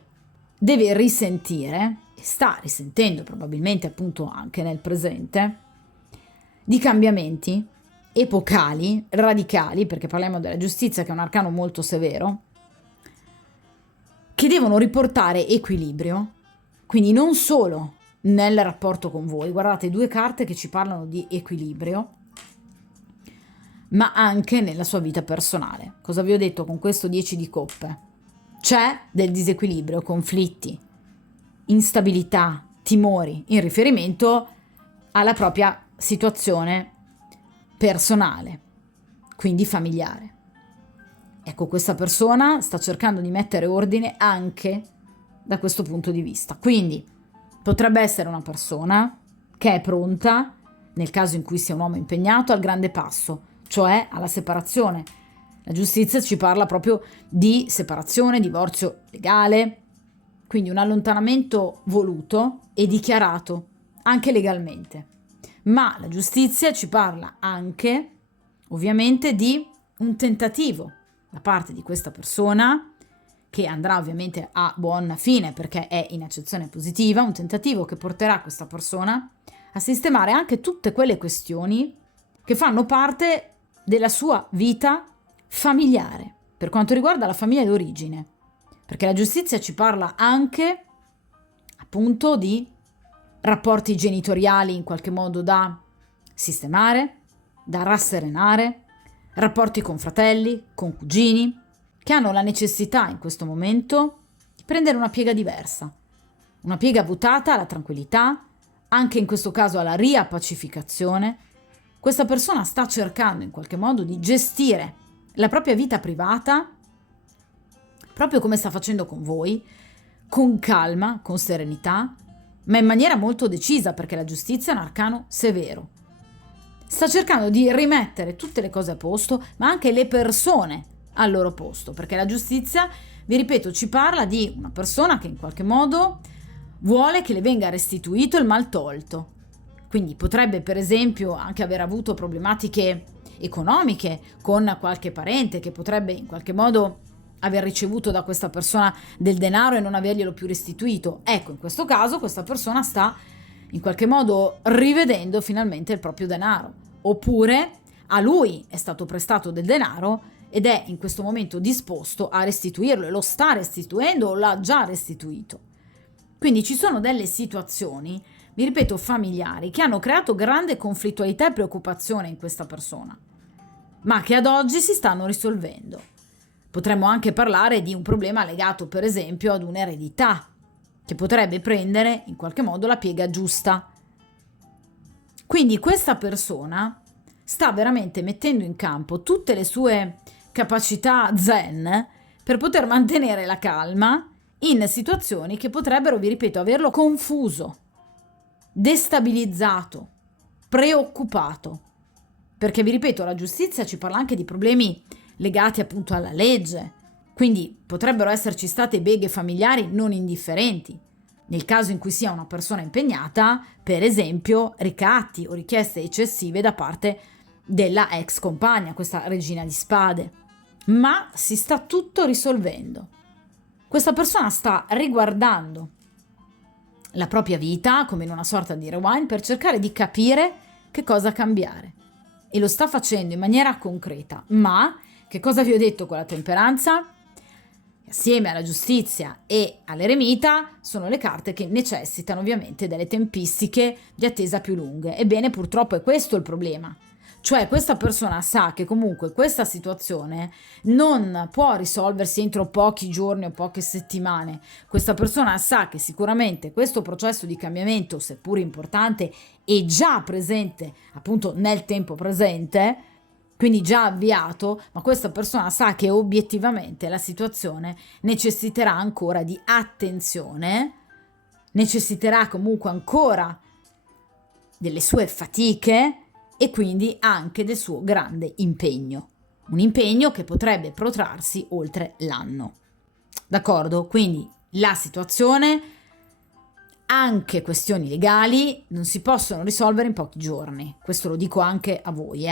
deve risentire, e sta risentendo probabilmente appunto anche nel presente, di cambiamenti epocali, radicali, perché parliamo della giustizia che è un arcano molto severo, che devono riportare equilibrio, quindi non solo nel rapporto con voi, guardate, due carte che ci parlano di equilibrio, ma anche nella sua vita personale. Cosa vi ho detto con questo 10 di coppe? C'è del disequilibrio, conflitti, instabilità, timori in riferimento alla propria situazione personale, quindi familiare. Ecco, questa persona sta cercando di mettere ordine anche da questo punto di vista. Quindi potrebbe essere una persona che è pronta, nel caso in cui sia un uomo impegnato, al grande passo, cioè alla separazione. La giustizia ci parla proprio di separazione, divorzio legale, quindi un allontanamento voluto e dichiarato, anche legalmente. Ma la giustizia ci parla anche, ovviamente, di un tentativo da parte di questa persona, che andrà ovviamente a buon fine perché è in accezione positiva, un tentativo che porterà questa persona a sistemare anche tutte quelle questioni che fanno parte della sua vita familiare, per quanto riguarda la famiglia d'origine, perché la giustizia ci parla anche appunto di rapporti genitoriali in qualche modo da sistemare, da rasserenare, rapporti con fratelli, con cugini, che hanno la necessità in questo momento prendere una piega diversa, una piega votata alla tranquillità, anche in questo caso alla riappacificazione. Questa persona sta cercando in qualche modo di gestire la propria vita privata, proprio come sta facendo con voi, con calma, con serenità, ma in maniera molto decisa, perché la giustizia è un arcano severo. Sta cercando di rimettere tutte le cose a posto, ma anche le persone al loro posto, perché la giustizia, vi ripeto, ci parla di una persona che in qualche modo vuole che le venga restituito il mal tolto. Quindi potrebbe, per esempio, anche aver avuto problematiche economiche con qualche parente che potrebbe in qualche modo aver ricevuto da questa persona del denaro e non averglielo più restituito. Ecco, in questo caso questa persona sta in qualche modo rivedendo finalmente il proprio denaro. Oppure a lui è stato prestato del denaro ed è in questo momento disposto a restituirlo, e lo sta restituendo o l'ha già restituito. Quindi ci sono delle situazioni, vi ripeto, familiari, che hanno creato grande conflittualità e preoccupazione in questa persona, ma che ad oggi si stanno risolvendo. Potremmo anche parlare di un problema legato, per esempio, ad un'eredità, che potrebbe prendere in qualche modo la piega giusta. Quindi questa persona sta veramente mettendo in campo tutte le sue capacità zen per poter mantenere la calma in situazioni che potrebbero, vi ripeto, averlo confuso, destabilizzato, preoccupato. Perché, vi ripeto, la giustizia ci parla anche di problemi legati appunto alla legge, quindi potrebbero esserci state beghe familiari non indifferenti, nel caso in cui sia una persona impegnata, per esempio ricatti o richieste eccessive da parte della ex compagna, questa regina di spade. Ma si sta tutto risolvendo. Questa persona sta riguardando la propria vita come in una sorta di rewind per cercare di capire che cosa cambiare, e lo sta facendo in maniera concreta. Ma che cosa vi ho detto con la temperanza? Assieme alla giustizia e all'eremita sono le carte che necessitano ovviamente delle tempistiche di attesa più lunghe. Ebbene, purtroppo è questo il problema. Cioè, questa persona sa che comunque questa situazione non può risolversi entro pochi giorni o poche settimane. Questa persona sa che sicuramente questo processo di cambiamento, seppur importante, è già presente appunto nel tempo presente, quindi già avviato, ma questa persona sa che obiettivamente la situazione necessiterà ancora di attenzione, necessiterà comunque ancora delle sue fatiche e quindi anche del suo grande impegno. Un impegno che potrebbe protrarsi oltre l'anno. D'accordo? Quindi la situazione, anche questioni legali, non si possono risolvere in pochi giorni. Questo lo dico anche a voi,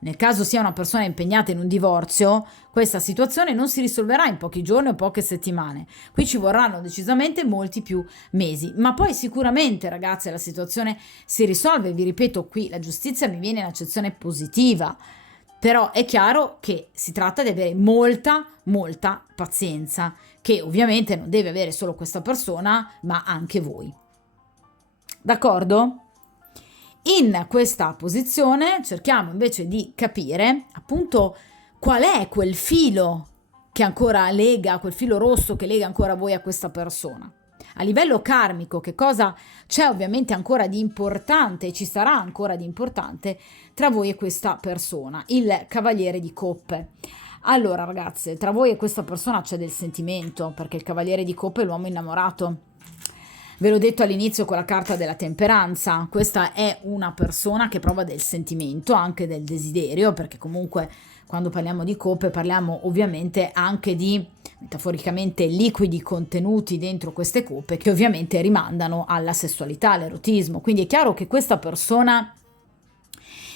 Nel caso sia una persona impegnata in un divorzio, questa situazione non si risolverà in pochi giorni o poche settimane. Qui ci vorranno decisamente molti più mesi. Ma poi sicuramente, ragazze, la situazione si risolve. Vi ripeto, qui la giustizia mi viene in accezione positiva. Però è chiaro che si tratta di avere molta pazienza, che ovviamente non deve avere solo questa persona, ma anche voi. D'accordo? In questa posizione cerchiamo invece di capire appunto qual è quel filo che ancora lega, quel filo rosso che lega ancora voi a questa persona. A livello karmico, che cosa c'è ovviamente ancora di importante, ci sarà ancora di importante tra voi e questa persona, il Cavaliere di Coppe. Allora ragazze, tra voi e questa persona c'è del sentimento, perché il Cavaliere di Coppe è l'uomo innamorato. Ve l'ho detto all'inizio con la carta della temperanza, questa è una persona che prova del sentimento, anche del desiderio, perché comunque quando parliamo di coppe parliamo ovviamente anche di, metaforicamente, liquidi contenuti dentro queste coppe che ovviamente rimandano alla sessualità, all'erotismo. Quindi è chiaro che questa persona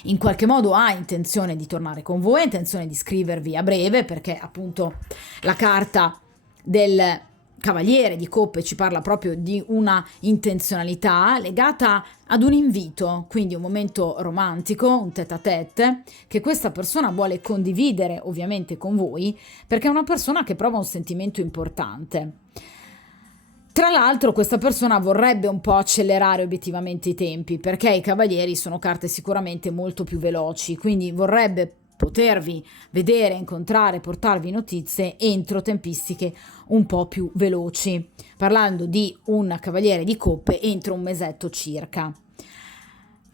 in qualche modo ha intenzione di tornare con voi, ha intenzione di scrivervi a breve, perché appunto la carta del Cavaliere di Coppe ci parla proprio di una intenzionalità legata ad un invito, quindi un momento romantico, un tête-à-tête, che questa persona vuole condividere ovviamente con voi, perché è una persona che prova un sentimento importante. Tra l'altro questa persona vorrebbe un po' accelerare obiettivamente i tempi, perché i cavalieri sono carte sicuramente molto più veloci, quindi vorrebbe potervi vedere, incontrare, portarvi notizie entro tempistiche un po' più veloci, parlando di un cavaliere di coppe entro un mesetto circa,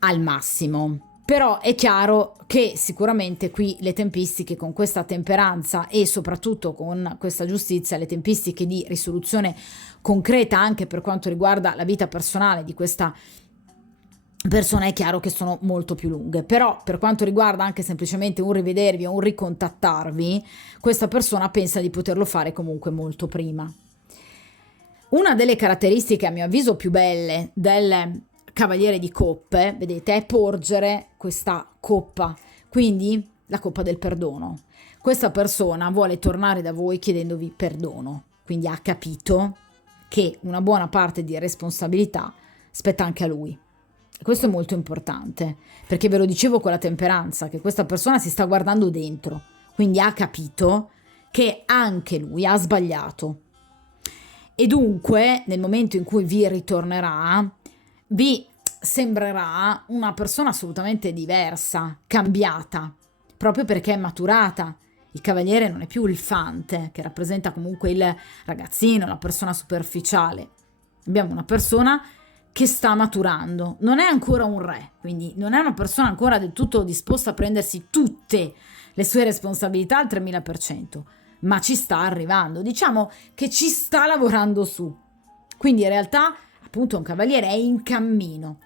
al massimo. Però è chiaro che sicuramente qui le tempistiche con questa temperanza e soprattutto con questa giustizia, le tempistiche di risoluzione concreta anche per quanto riguarda la vita personale di questa persona, è chiaro che sono molto più lunghe. Però per quanto riguarda anche semplicemente un rivedervi o un ricontattarvi, questa persona pensa di poterlo fare comunque molto prima. Una delle caratteristiche a mio avviso più belle del cavaliere di coppe, vedete, è porgere questa coppa, quindi la coppa del perdono. Questa persona vuole tornare da voi chiedendovi perdono, quindi ha capito che una buona parte di responsabilità spetta anche a lui. Questo è molto importante, perché ve lo dicevo con la temperanza, che questa persona si sta guardando dentro, quindi ha capito che anche lui ha sbagliato. E dunque, nel momento in cui vi ritornerà, vi sembrerà una persona assolutamente diversa, cambiata, proprio perché è maturata. Il cavaliere non è più il fante, che rappresenta comunque il ragazzino, la persona superficiale. Abbiamo una persona che sta maturando, non è ancora un re, quindi non è una persona ancora del tutto disposta a prendersi tutte le sue responsabilità al 3000%, ma ci sta arrivando, diciamo che ci sta lavorando su. Quindi in realtà appunto un cavaliere è in cammino,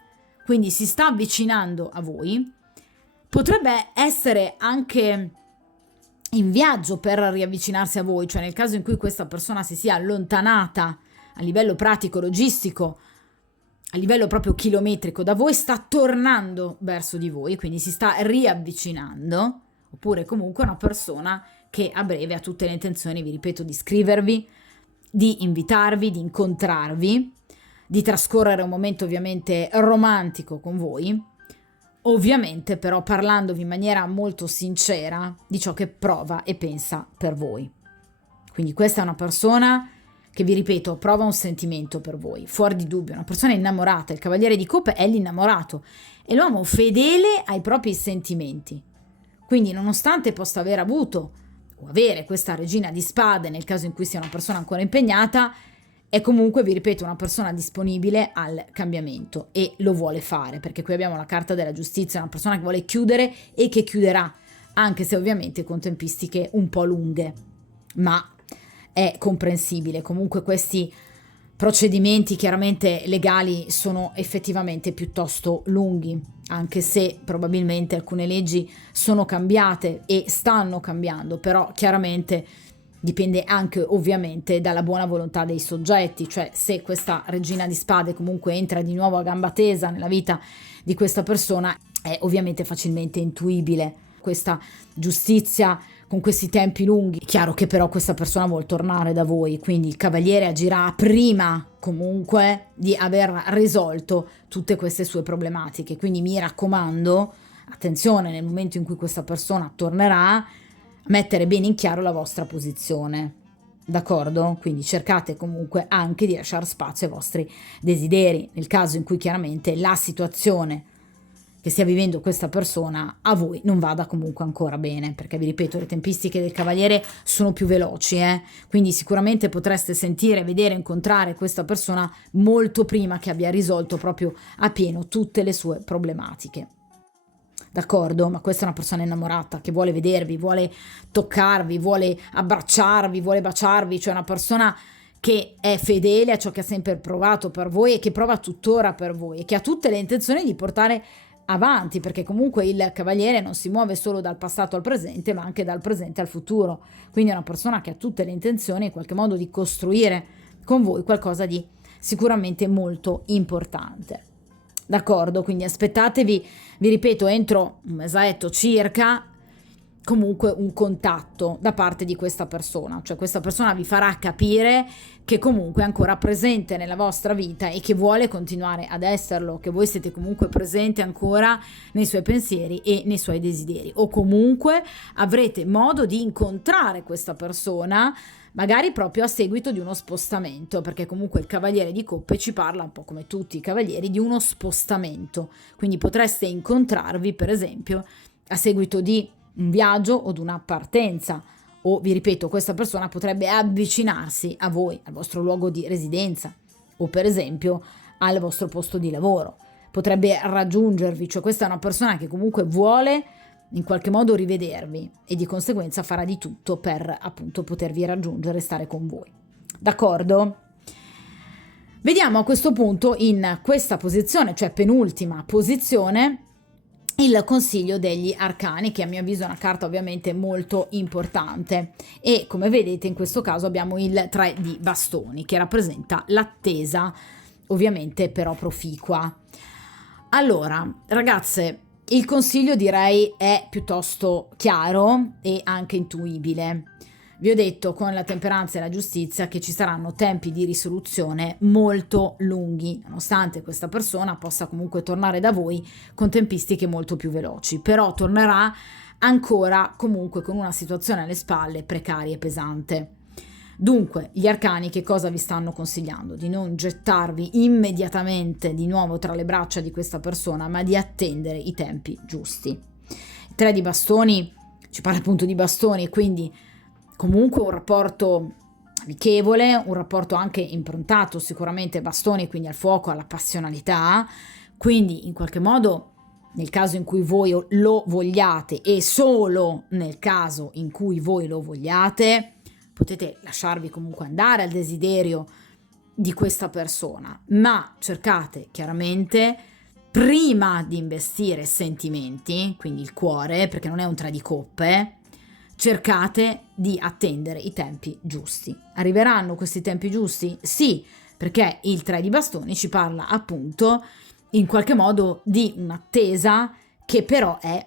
quindi si sta avvicinando a voi, potrebbe essere anche in viaggio per riavvicinarsi a voi, cioè nel caso in cui questa persona si sia allontanata a livello pratico, logistico, a livello proprio chilometrico da voi, sta tornando verso di voi, quindi si sta riavvicinando, oppure comunque una persona che a breve ha tutte le intenzioni, vi ripeto, di scrivervi, di invitarvi, di incontrarvi, di trascorrere un momento ovviamente romantico con voi, ovviamente però parlandovi in maniera molto sincera di ciò che prova e pensa per voi. Quindi questa è una persona che, vi ripeto, prova un sentimento per voi, fuori di dubbio, una persona innamorata. Il cavaliere di coppe è l'innamorato, è l'uomo fedele ai propri sentimenti. Quindi nonostante possa aver avuto o avere questa regina di spade, nel caso in cui sia una persona ancora impegnata, è comunque, vi ripeto, una persona disponibile al cambiamento e lo vuole fare, perché qui abbiamo la carta della giustizia, una persona che vuole chiudere e che chiuderà, anche se ovviamente con tempistiche un po' lunghe, ma è comprensibile. Comunque questi procedimenti chiaramente legali sono effettivamente piuttosto lunghi, anche se probabilmente alcune leggi sono cambiate e stanno cambiando, però chiaramente dipende anche ovviamente dalla buona volontà dei soggetti, cioè se questa regina di spade comunque entra di nuovo a gamba tesa nella vita di questa persona, è ovviamente facilmente intuibile questa giustizia con questi tempi lunghi. È chiaro che però questa persona vuol tornare da voi, quindi il cavaliere agirà prima comunque di aver risolto tutte queste sue problematiche, quindi mi raccomando, attenzione nel momento in cui questa persona tornerà, mettere bene in chiaro la vostra posizione, d'accordo? Quindi cercate comunque anche di lasciare spazio ai vostri desideri, nel caso in cui chiaramente la situazione che stia vivendo questa persona a voi non vada comunque ancora bene, perché vi ripeto, le tempistiche del cavaliere sono più veloci, quindi sicuramente potreste sentire, vedere, incontrare questa persona molto prima che abbia risolto proprio a pieno tutte le sue problematiche. D'accordo? Ma questa è una persona innamorata che vuole vedervi, vuole toccarvi, vuole abbracciarvi, vuole baciarvi, cioè una persona che è fedele a ciò che ha sempre provato per voi e che prova tuttora per voi e che ha tutte le intenzioni di portare avanti, perché comunque il cavaliere non si muove solo dal passato al presente, ma anche dal presente al futuro. Quindi è una persona che ha tutte le intenzioni in qualche modo di costruire con voi qualcosa di sicuramente molto importante. D'accordo? Quindi aspettatevi, vi ripeto, entro un mesetto circa, comunque un contatto da parte di questa persona, cioè questa persona vi farà capire che comunque è ancora presente nella vostra vita e che vuole continuare ad esserlo, che voi siete comunque presenti ancora nei suoi pensieri e nei suoi desideri, o comunque avrete modo di incontrare questa persona magari proprio a seguito di uno spostamento, perché comunque il cavaliere di coppe ci parla, un po' come tutti i cavalieri, di uno spostamento, quindi potreste incontrarvi per esempio a seguito di un viaggio o ad una partenza. O, vi ripeto, questa persona potrebbe avvicinarsi a voi, al vostro luogo di residenza o per esempio al vostro posto di lavoro. Potrebbe raggiungervi, cioè questa è una persona che comunque vuole in qualche modo rivedervi e di conseguenza farà di tutto per appunto potervi raggiungere e stare con voi. D'accordo? Vediamo a questo punto in questa posizione, cioè penultima posizione, il consiglio degli arcani, che a mio avviso è una carta ovviamente molto importante, e come vedete in questo caso abbiamo il 3 di bastoni che rappresenta l'attesa, ovviamente però proficua. Allora ragazze, il consiglio direi è piuttosto chiaro e anche intuibile. Vi ho detto con la temperanza e la giustizia che ci saranno tempi di risoluzione molto lunghi, nonostante questa persona possa comunque tornare da voi con tempistiche molto più veloci, però tornerà ancora comunque con una situazione alle spalle precaria e pesante. Dunque, gli arcani che cosa vi stanno consigliando? Di non gettarvi immediatamente di nuovo tra le braccia di questa persona, ma di attendere i tempi giusti. Il 3 di bastoni ci parla appunto di bastoni, quindi comunque un rapporto amichevole, un rapporto anche improntato sicuramente ai bastoni, quindi al fuoco, alla passionalità, quindi in qualche modo nel caso in cui voi lo vogliate e solo nel caso in cui voi lo vogliate, potete lasciarvi comunque andare al desiderio di questa persona, ma cercate chiaramente prima di investire sentimenti, quindi il cuore, perché non è un 3 di coppe, cercate di attendere i tempi giusti. Arriveranno questi tempi giusti? Sì, perché il 3 di bastoni ci parla appunto in qualche modo di un'attesa che però è,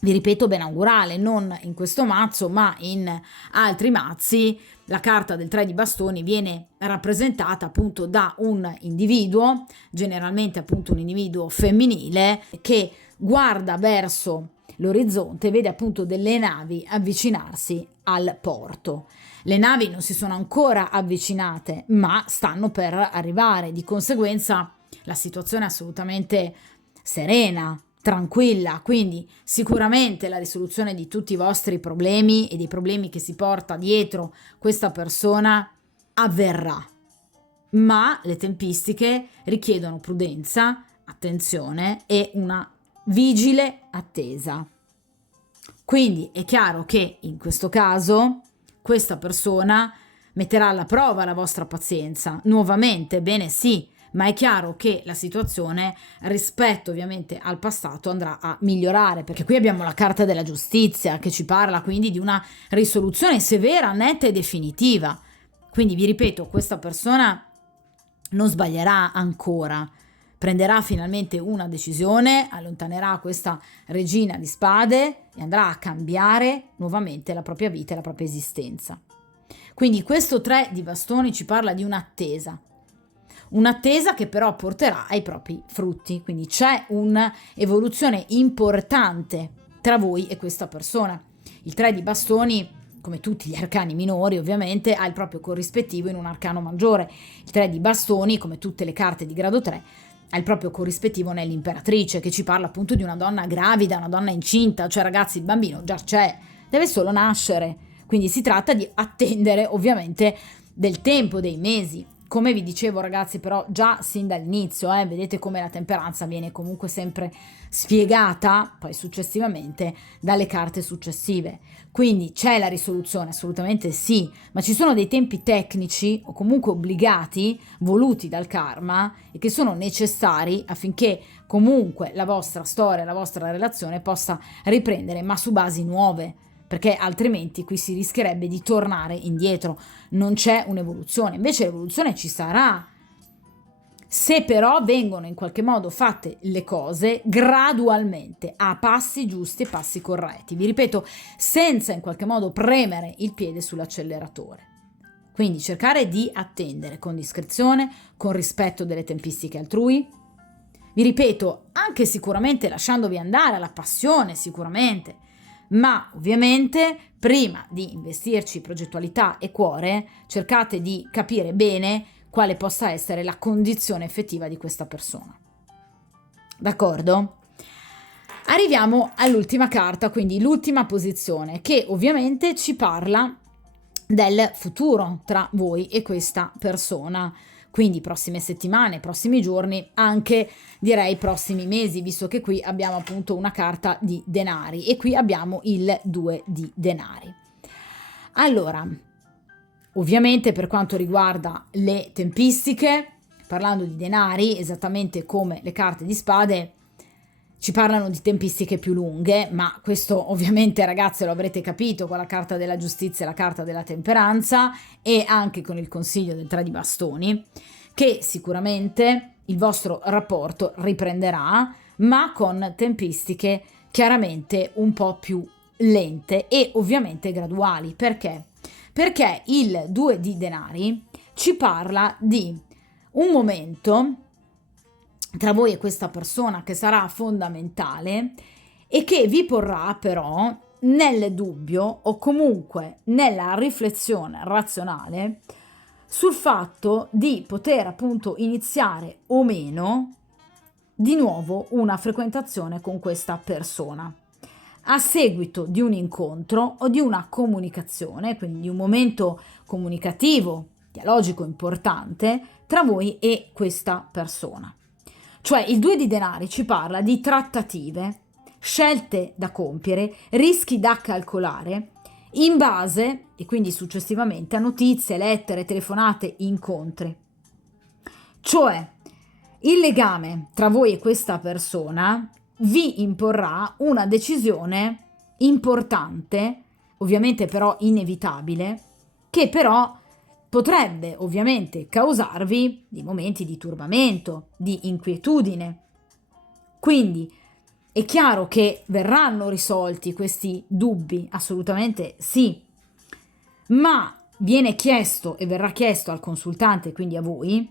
vi ripeto, benaugurale, non in questo mazzo ma in altri mazzi. La carta del 3 di bastoni viene rappresentata appunto da un individuo, generalmente appunto un individuo femminile, che guarda verso l'orizzonte, vede appunto delle navi avvicinarsi al porto. Le navi non si sono ancora avvicinate, ma stanno per arrivare, di conseguenza la situazione è assolutamente serena, tranquilla, quindi sicuramente la risoluzione di tutti i vostri problemi e dei problemi che si porta dietro questa persona avverrà, ma le tempistiche richiedono prudenza, attenzione e una vigile attesa. Quindi è chiaro che in questo caso questa persona metterà alla prova la vostra pazienza nuovamente, bene sì, ma è chiaro che la situazione rispetto ovviamente al passato andrà a migliorare, perché qui abbiamo la carta della giustizia che ci parla quindi di una risoluzione severa, netta e definitiva. Quindi vi ripeto, questa persona non sbaglierà ancora, prenderà finalmente una decisione, allontanerà questa regina di spade e andrà a cambiare nuovamente la propria vita e la propria esistenza. Quindi questo 3 di bastoni ci parla di un'attesa che però porterà ai propri frutti, quindi c'è un'evoluzione importante tra voi e questa persona. Il 3 di bastoni, come tutti gli arcani minori ovviamente, ha il proprio corrispettivo in un arcano maggiore. Il 3 di bastoni, come tutte le carte di grado 3, ha il proprio corrispettivo nell'imperatrice, che ci parla appunto di una donna gravida, una donna incinta, cioè ragazzi il bambino già c'è, deve solo nascere, quindi si tratta di attendere ovviamente del tempo, dei mesi. Come vi dicevo ragazzi, però già sin dall'inizio, vedete come la temperanza viene comunque sempre spiegata poi successivamente dalle carte successive. Quindi c'è la risoluzione, assolutamente sì, ma ci sono dei tempi tecnici o comunque obbligati, voluti dal karma e che sono necessari affinché comunque la vostra storia, la vostra relazione possa riprendere, ma su basi nuove, perché altrimenti qui si rischierebbe di tornare indietro, non c'è un'evoluzione. Invece l'evoluzione ci sarà, se però vengono in qualche modo fatte le cose gradualmente, a passi giusti e passi corretti. Vi ripeto, senza in qualche modo premere il piede sull'acceleratore. Quindi cercare di attendere con discrezione, con rispetto delle tempistiche altrui. Vi ripeto, anche sicuramente lasciandovi andare alla passione, sicuramente, ma ovviamente prima di investirci progettualità e cuore cercate di capire bene quale possa essere la condizione effettiva di questa persona. D'accordo? Arriviamo all'ultima carta, quindi l'ultima posizione, che ovviamente ci parla del futuro tra voi e questa persona. Quindi prossime settimane, prossimi giorni, anche direi prossimi mesi, visto che qui abbiamo appunto una carta di denari e qui abbiamo il 2 di denari. Allora, ovviamente per quanto riguarda le tempistiche, parlando di denari, esattamente come le carte di spade, ci parlano di tempistiche più lunghe, ma questo ovviamente ragazze lo avrete capito con la carta della giustizia e la carta della temperanza e anche con il consiglio del 3 di bastoni, che sicuramente il vostro rapporto riprenderà, ma con tempistiche chiaramente un po' più lente e ovviamente graduali. Perché? Perché il 2 di denari ci parla di un momento tra voi e questa persona che sarà fondamentale e che vi porrà però nel dubbio o comunque nella riflessione razionale sul fatto di poter appunto iniziare o meno di nuovo una frequentazione con questa persona a seguito di un incontro o di una comunicazione, quindi di un momento comunicativo, dialogico importante tra voi e questa persona. Cioè il 2 di denari ci parla di trattative, scelte da compiere, rischi da calcolare in base e quindi successivamente a notizie, lettere, telefonate, incontri. Cioè il legame tra voi e questa persona vi imporrà una decisione importante, ovviamente però inevitabile, che però potrebbe ovviamente causarvi dei momenti di turbamento, di inquietudine. Quindi è chiaro che verranno risolti questi dubbi, assolutamente sì, ma viene chiesto e verrà chiesto al consultante, quindi a voi,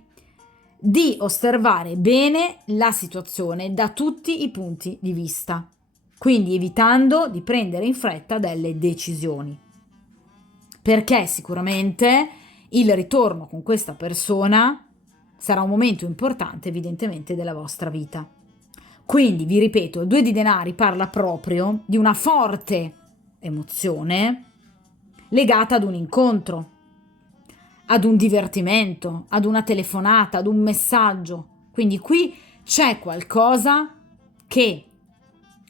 di osservare bene la situazione da tutti i punti di vista, quindi evitando di prendere in fretta delle decisioni. Perché sicuramente il ritorno con questa persona sarà un momento importante evidentemente della vostra vita. Quindi vi ripeto, il 2 di denari parla proprio di una forte emozione legata ad un incontro, ad un divertimento, ad una telefonata, ad un messaggio. Quindi qui c'è qualcosa che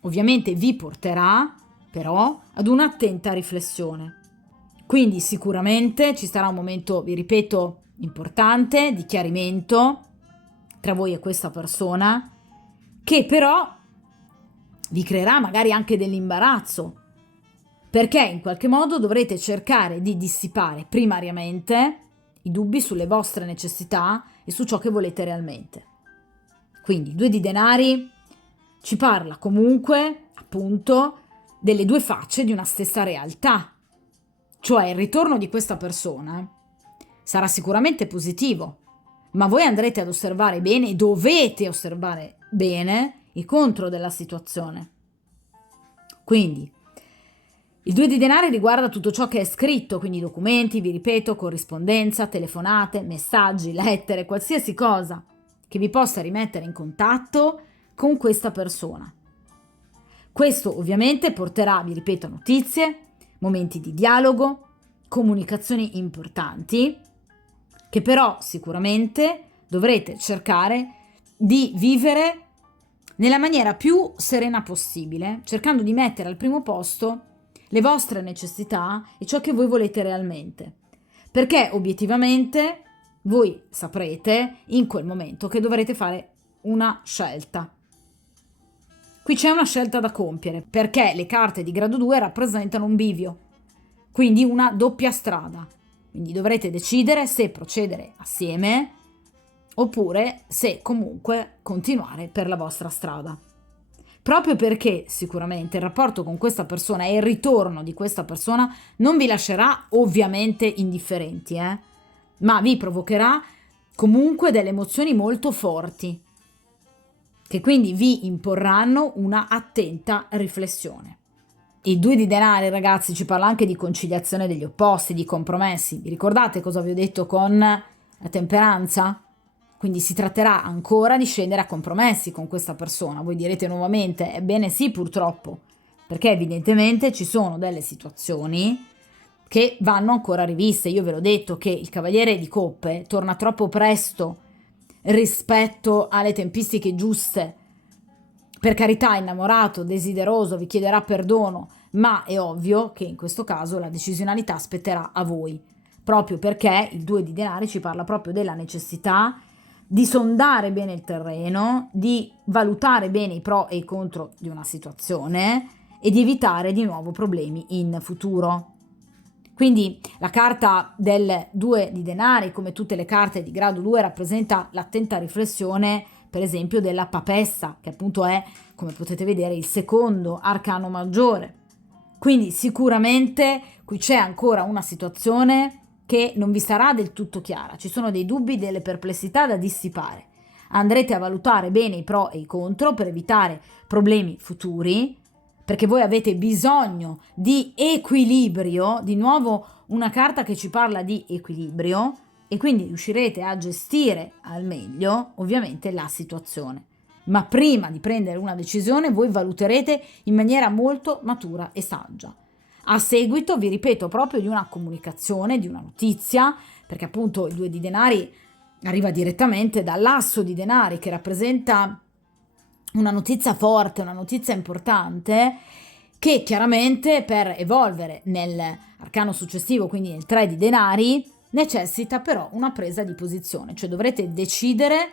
ovviamente vi porterà però ad un'attenta riflessione. Quindi sicuramente ci sarà un momento, vi ripeto, importante di chiarimento tra voi e questa persona, che però vi creerà magari anche dell'imbarazzo, perché in qualche modo dovrete cercare di dissipare primariamente i dubbi sulle vostre necessità e su ciò che volete realmente. Quindi 2 di denari ci parla comunque appunto delle due facce di una stessa realtà. Cioè il ritorno di questa persona sarà sicuramente positivo, ma voi andrete ad osservare bene, dovete osservare bene il contro della situazione. Quindi il 2 di denari riguarda tutto ciò che è scritto, quindi documenti, vi ripeto, corrispondenza, telefonate, messaggi, lettere, qualsiasi cosa che vi possa rimettere in contatto con questa persona. Questo ovviamente porterà, vi ripeto, notizie, momenti di dialogo, comunicazioni importanti, che però sicuramente dovrete cercare di vivere nella maniera più serena possibile, cercando di mettere al primo posto le vostre necessità e ciò che voi volete realmente. Perché obiettivamente voi saprete in quel momento che dovrete fare una scelta. Qui c'è una scelta da compiere, perché le carte di grado 2 rappresentano un bivio, quindi una doppia strada. Quindi dovrete decidere se procedere assieme oppure se comunque continuare per la vostra strada. Proprio perché sicuramente il rapporto con questa persona e il ritorno di questa persona non vi lascerà ovviamente indifferenti, ma vi provocherà comunque delle emozioni molto forti, che quindi vi imporranno una attenta riflessione. Il 2 di denari, ragazzi, ci parla anche di conciliazione degli opposti, di compromessi. Vi ricordate cosa vi ho detto con la temperanza? Quindi si tratterà ancora di scendere a compromessi con questa persona. Voi direte nuovamente, ebbene sì, purtroppo, perché evidentemente ci sono delle situazioni che vanno ancora riviste. Io ve l'ho detto che il Cavaliere di Coppe torna troppo presto rispetto alle tempistiche giuste. Per carità, innamorato, desideroso, vi chiederà perdono, ma è ovvio che in questo caso la decisionalità spetterà a voi, proprio perché il 2 di denari ci parla proprio della necessità di sondare bene il terreno, di valutare bene i pro e i contro di una situazione e di evitare di nuovo problemi in futuro. Quindi la carta del 2 di denari, come tutte le carte di grado 2, rappresenta l'attenta riflessione, per esempio, della papessa, che appunto è, come potete vedere, il secondo arcano maggiore. Quindi sicuramente qui c'è ancora una situazione che non vi sarà del tutto chiara, ci sono dei dubbi, delle perplessità da dissipare. Andrete a valutare bene i pro e i contro per evitare problemi futuri, perché voi avete bisogno di equilibrio, di nuovo una carta che ci parla di equilibrio, e quindi riuscirete a gestire al meglio ovviamente la situazione. Ma prima di prendere una decisione voi valuterete in maniera molto matura e saggia. A seguito, vi ripeto, proprio di una comunicazione, di una notizia, perché appunto il 2 di denari arriva direttamente dall'asso di denari, che rappresenta una notizia forte, una notizia importante, che chiaramente per evolvere nell'arcano successivo, quindi nel 3 di denari, necessita però una presa di posizione, cioè dovrete decidere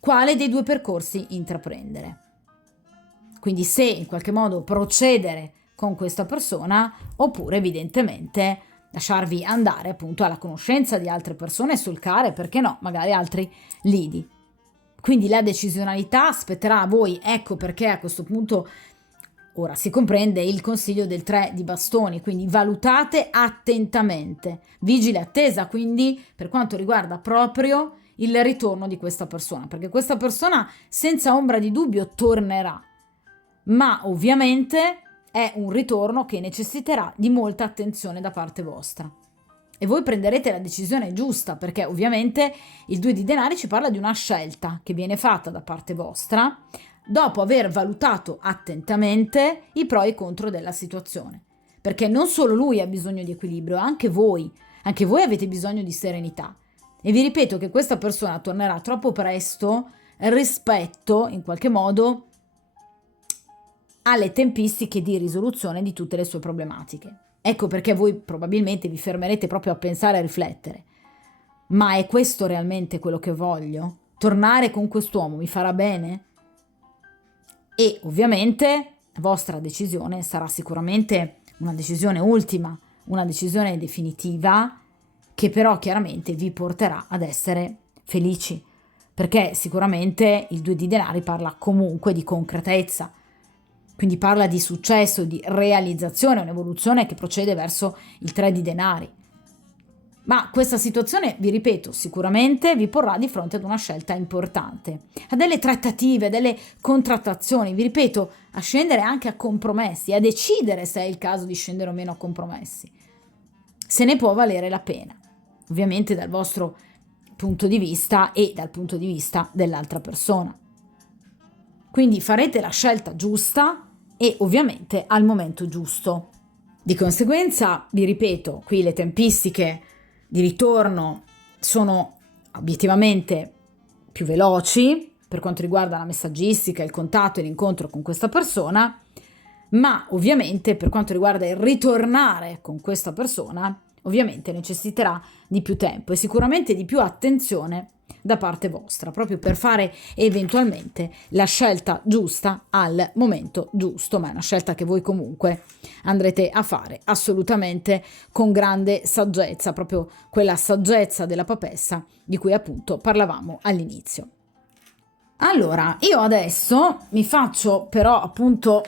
quale dei due percorsi intraprendere. Quindi se in qualche modo procedere con questa persona, oppure evidentemente lasciarvi andare appunto alla conoscenza di altre persone, solcare, perché no, magari altri lidi. Quindi la decisionalità spetterà a voi, ecco perché a questo punto ora si comprende il consiglio del 3 di bastoni, quindi valutate attentamente, vigile attesa quindi per quanto riguarda proprio il ritorno di questa persona, perché questa persona senza ombra di dubbio tornerà, ma ovviamente è un ritorno che necessiterà di molta attenzione da parte vostra. E voi prenderete la decisione giusta, perché ovviamente il 2 di denari ci parla di una scelta che viene fatta da parte vostra dopo aver valutato attentamente i pro e i contro della situazione. Perché non solo lui ha bisogno di equilibrio, anche voi avete bisogno di serenità. E vi ripeto che questa persona tornerà troppo presto rispetto, in qualche modo, alle tempistiche di risoluzione di tutte le sue problematiche. Ecco perché voi probabilmente vi fermerete proprio a pensare e a riflettere. Ma è questo realmente quello che voglio? Tornare con quest'uomo mi farà bene? E ovviamente la vostra decisione sarà sicuramente una decisione ultima, una decisione definitiva, che però chiaramente vi porterà ad essere felici, perché sicuramente il 2 di denari parla comunque di concretezza, quindi parla di successo, di realizzazione, un'evoluzione che procede verso il 3 di denari. Ma questa situazione, vi ripeto, sicuramente vi porrà di fronte ad una scelta importante, a delle trattative, delle contrattazioni, vi ripeto, a scendere anche a compromessi, a decidere se è il caso di scendere o meno a compromessi. Se ne può valere la pena, ovviamente dal vostro punto di vista e dal punto di vista dell'altra persona. Quindi farete la scelta giusta e ovviamente al momento giusto. Di conseguenza, vi ripeto, qui le tempistiche di ritorno sono obiettivamente più veloci per quanto riguarda la messaggistica, il contatto e l'incontro con questa persona, ma ovviamente per quanto riguarda il ritornare con questa persona, ovviamente necessiterà di più tempo e sicuramente di più attenzione da parte vostra, proprio per fare eventualmente la scelta giusta al momento giusto, ma è una scelta che voi comunque andrete a fare assolutamente con grande saggezza, proprio quella saggezza della papessa di cui appunto parlavamo all'inizio. Allora, io adesso mi faccio però appunto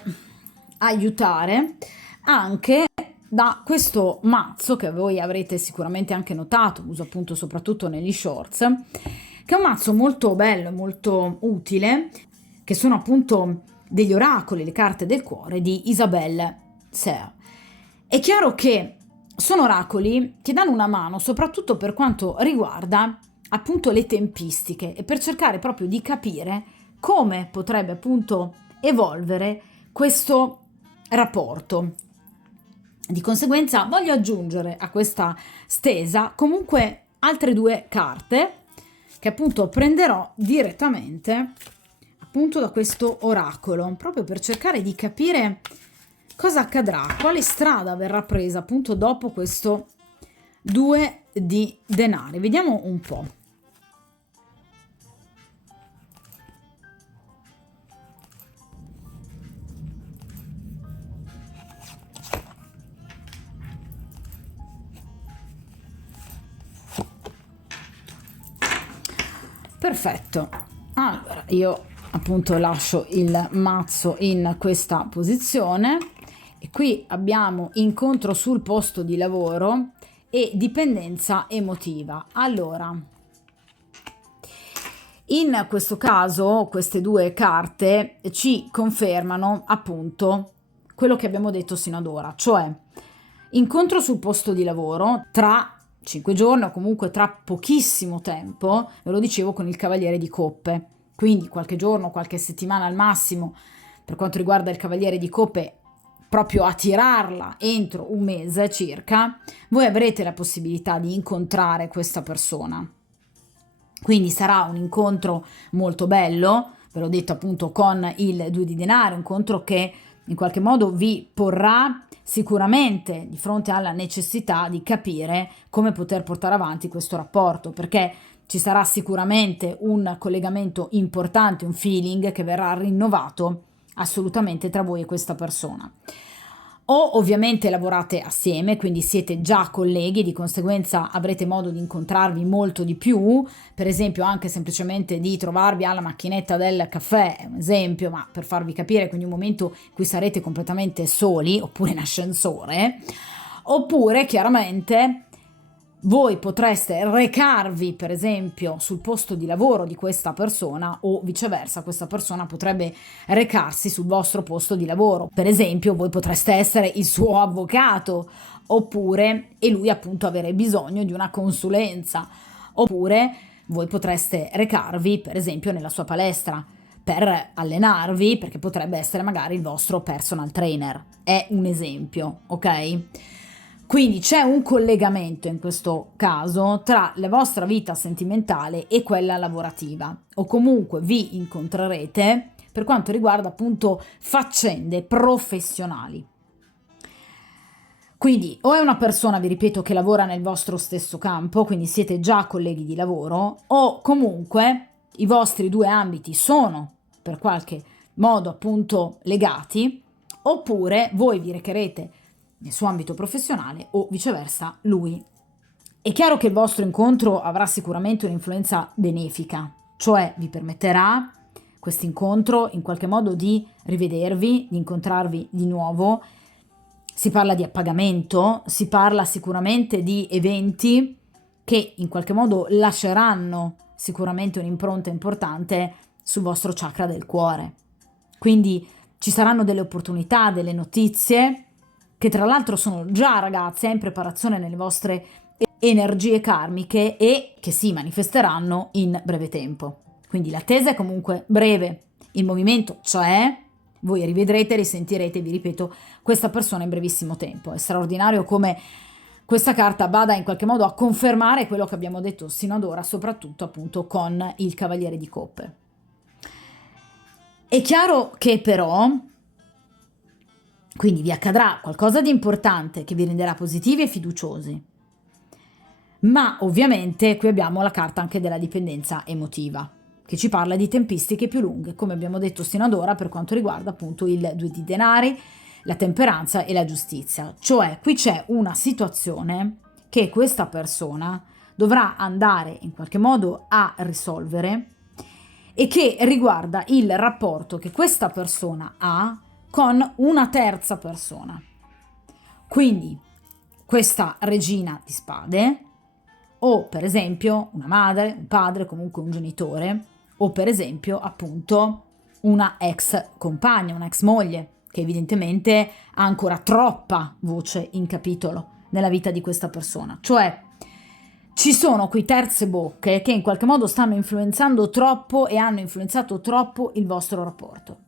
aiutare anche da questo mazzo che voi avrete sicuramente anche notato, uso appunto soprattutto negli shorts, che è un mazzo molto bello, molto utile, che sono appunto degli oracoli, le carte del cuore di Isabelle Serre. È chiaro che sono oracoli che danno una mano soprattutto per quanto riguarda appunto le tempistiche e per cercare proprio di capire come potrebbe appunto evolvere questo rapporto. Di conseguenza voglio aggiungere a questa stesa comunque altre 2 carte che appunto prenderò direttamente appunto da questo oracolo, proprio per cercare di capire cosa accadrà, quale strada verrà presa appunto dopo questo 2 di denari. Vediamo un po'. Perfetto, allora io appunto lascio il mazzo in questa posizione e qui abbiamo incontro sul posto di lavoro e dipendenza emotiva. Allora, in questo caso queste 2 carte ci confermano appunto quello che abbiamo detto sino ad ora, cioè incontro sul posto di lavoro tra 5 giorni o comunque tra pochissimo tempo, ve lo dicevo con il Cavaliere di Coppe, quindi qualche giorno, qualche settimana al massimo per quanto riguarda il Cavaliere di Coppe, proprio a tirarla entro un mese circa, voi avrete la possibilità di incontrare questa persona. Quindi sarà un incontro molto bello, ve l'ho detto appunto con il 2 di denari, un incontro che in qualche modo vi porrà sicuramente di fronte alla necessità di capire come poter portare avanti questo rapporto, perché ci sarà sicuramente un collegamento importante, un feeling che verrà rinnovato assolutamente tra voi e questa persona. O ovviamente lavorate assieme, quindi siete già colleghi, di conseguenza avrete modo di incontrarvi molto di più, per esempio anche semplicemente di trovarvi alla macchinetta del caffè, è un esempio, ma per farvi capire, quindi un momento in cui sarete completamente soli, oppure in ascensore, oppure chiaramente voi potreste recarvi per esempio sul posto di lavoro di questa persona o viceversa questa persona potrebbe recarsi sul vostro posto di lavoro. Per esempio voi potreste essere il suo avvocato oppure e lui appunto avere bisogno di una consulenza, oppure voi potreste recarvi per esempio nella sua palestra per allenarvi, perché potrebbe essere magari il vostro personal trainer. È un esempio, ok? Quindi c'è un collegamento in questo caso tra la vostra vita sentimentale e quella lavorativa, o comunque vi incontrerete per quanto riguarda appunto faccende professionali. Quindi o è una persona, vi ripeto, che lavora nel vostro stesso campo, quindi siete già colleghi di lavoro, o comunque i vostri 2 ambiti sono per qualche modo appunto legati, oppure voi vi recherete nel suo ambito professionale o viceversa lui. È chiaro che il vostro incontro avrà sicuramente un'influenza benefica, cioè vi permetterà questo incontro in qualche modo di rivedervi, di incontrarvi di nuovo. Si parla di appagamento, si parla sicuramente di eventi che in qualche modo lasceranno sicuramente un'impronta importante sul vostro chakra del cuore. Quindi ci saranno delle opportunità, delle notizie che tra l'altro sono già, ragazze, in preparazione nelle vostre energie karmiche e che si manifesteranno in breve tempo. Quindi l'attesa è comunque breve, il movimento c'è, voi rivedrete, risentirete, vi ripeto, questa persona in brevissimo tempo. È straordinario come questa carta vada in qualche modo a confermare quello che abbiamo detto sino ad ora, soprattutto appunto con il Cavaliere di Coppe. È chiaro che però quindi vi accadrà qualcosa di importante che vi renderà positivi e fiduciosi. Ma ovviamente qui abbiamo la carta anche della dipendenza emotiva, che ci parla di tempistiche più lunghe, come abbiamo detto sino ad ora per quanto riguarda appunto il 2 di denari, la temperanza e la giustizia. Cioè qui c'è una situazione che questa persona dovrà andare in qualche modo a risolvere e che riguarda il rapporto che questa persona ha con una terza persona. Quindi questa regina di spade o per esempio una madre, un padre, comunque un genitore o per esempio appunto una ex compagna, una ex moglie che evidentemente ha ancora troppa voce in capitolo nella vita di questa persona. Cioè Ci sono qui terze bocche che in qualche modo stanno influenzando troppo e hanno influenzato troppo il vostro rapporto.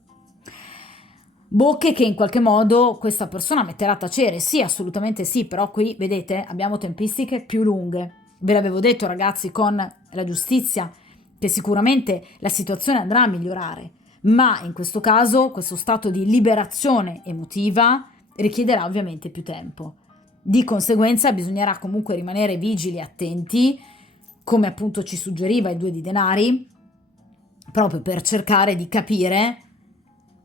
Bocche che in qualche modo questa persona metterà a tacere, sì, assolutamente sì, però qui vedete abbiamo tempistiche più lunghe. Ve l'avevo detto ragazzi con la giustizia che sicuramente la situazione andrà a migliorare, ma in questo caso questo stato di liberazione emotiva richiederà ovviamente più tempo. Di conseguenza bisognerà comunque rimanere vigili e attenti, come appunto ci suggeriva il 2 di denari, proprio per cercare di capire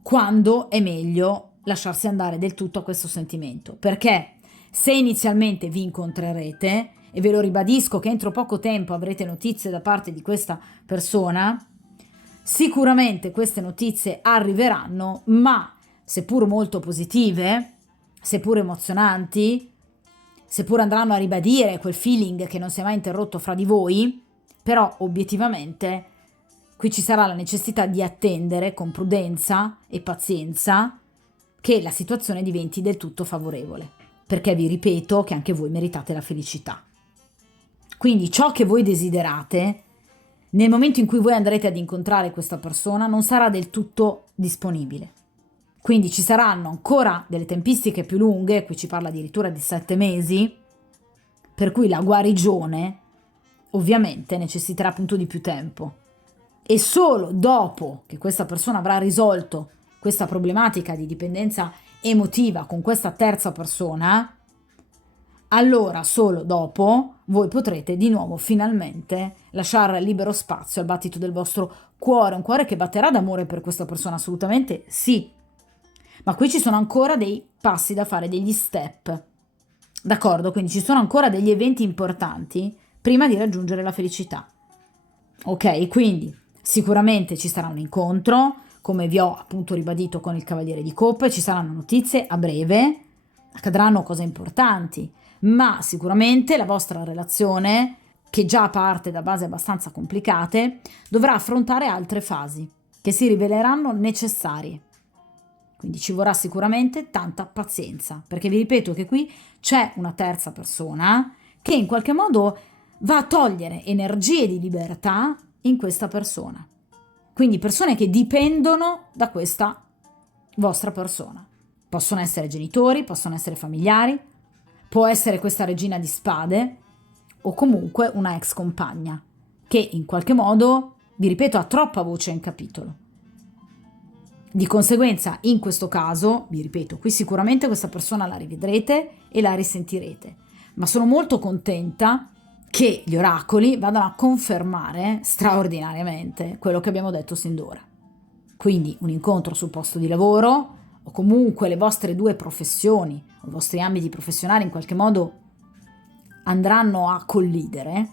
quando è meglio lasciarsi andare del tutto a questo sentimento. Perché se inizialmente vi incontrerete, e ve lo ribadisco che entro poco tempo avrete notizie da parte di questa persona, sicuramente queste notizie arriveranno, ma seppur molto positive, seppur emozionanti, seppur andranno a ribadire quel feeling che non si è mai interrotto fra di voi, però obiettivamente qui ci sarà la necessità di attendere con prudenza e pazienza che la situazione diventi del tutto favorevole, perché vi ripeto che anche voi meritate la felicità. Quindi ciò che voi desiderate, nel momento in cui voi andrete ad incontrare questa persona, non sarà del tutto disponibile. Quindi ci saranno ancora delle tempistiche più lunghe, qui ci parla addirittura di 7 mesi, per cui la guarigione ovviamente necessiterà appunto di più tempo. E solo dopo che questa persona avrà risolto questa problematica di dipendenza emotiva con questa terza persona, allora solo dopo voi potrete di nuovo finalmente lasciare libero spazio al battito del vostro cuore, un cuore che batterà d'amore per questa persona, assolutamente sì. Ma qui ci sono ancora dei passi da fare, degli step, d'accordo? Quindi ci sono ancora degli eventi importanti prima di raggiungere la felicità. Ok, quindi sicuramente ci sarà un incontro, come vi ho appunto ribadito con il Cavaliere di Coppe, ci saranno notizie a breve, accadranno cose importanti, ma sicuramente la vostra relazione, che già parte da basi abbastanza complicate, dovrà affrontare altre fasi che si riveleranno necessarie. Quindi ci vorrà sicuramente tanta pazienza, perché vi ripeto che qui c'è una terza persona che in qualche modo va a togliere energie di libertà in questa persona. Quindi persone che dipendono da questa vostra persona. Possono essere genitori, possono essere familiari, può essere questa regina di spade o comunque una ex compagna che in qualche modo, vi ripeto, ha troppa voce in capitolo. Di conseguenza, in questo caso, vi ripeto, qui sicuramente questa persona la rivedrete e la risentirete, ma sono molto contenta che gli oracoli vadano a confermare straordinariamente quello che abbiamo detto sin d'ora. Quindi un incontro sul posto di lavoro o comunque le vostre due professioni o i vostri ambiti professionali in qualche modo andranno a collidere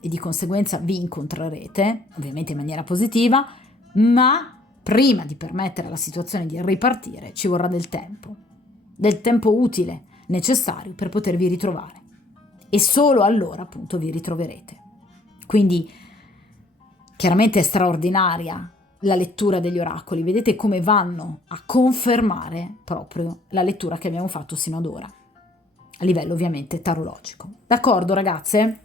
e di conseguenza vi incontrerete, ovviamente in maniera positiva, ma prima di permettere alla situazione di ripartire ci vorrà del tempo utile, necessario per potervi ritrovare. E solo allora appunto vi ritroverete. Quindi chiaramente è straordinaria la lettura degli oracoli, vedete come vanno a confermare proprio la lettura che abbiamo fatto sino ad ora, a livello ovviamente tarologico. D'accordo ragazze?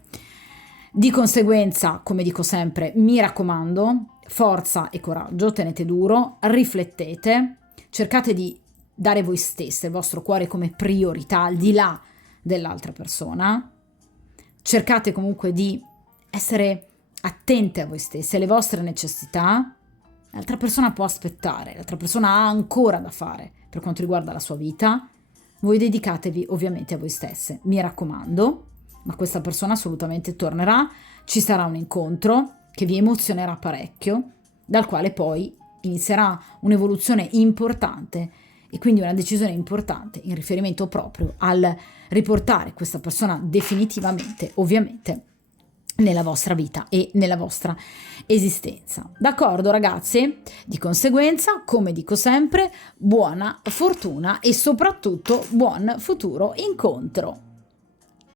Di conseguenza, come dico sempre, mi raccomando, forza e coraggio, tenete duro, riflettete, cercate di dare voi stesse, il vostro cuore come priorità al di là dell'altra persona, cercate comunque di essere attente a voi stesse, alle vostre necessità. L'altra persona può aspettare, l'altra persona ha ancora da fare per quanto riguarda la sua vita, voi dedicatevi ovviamente a voi stesse, mi raccomando, ma questa persona assolutamente tornerà, ci sarà un incontro che vi emozionerà parecchio, dal quale poi inizierà un'evoluzione importante e quindi una decisione importante in riferimento proprio al riportare questa persona definitivamente, ovviamente, nella vostra vita e nella vostra esistenza. D'accordo ragazzi? Di conseguenza, come dico sempre, buona fortuna e soprattutto buon futuro incontro.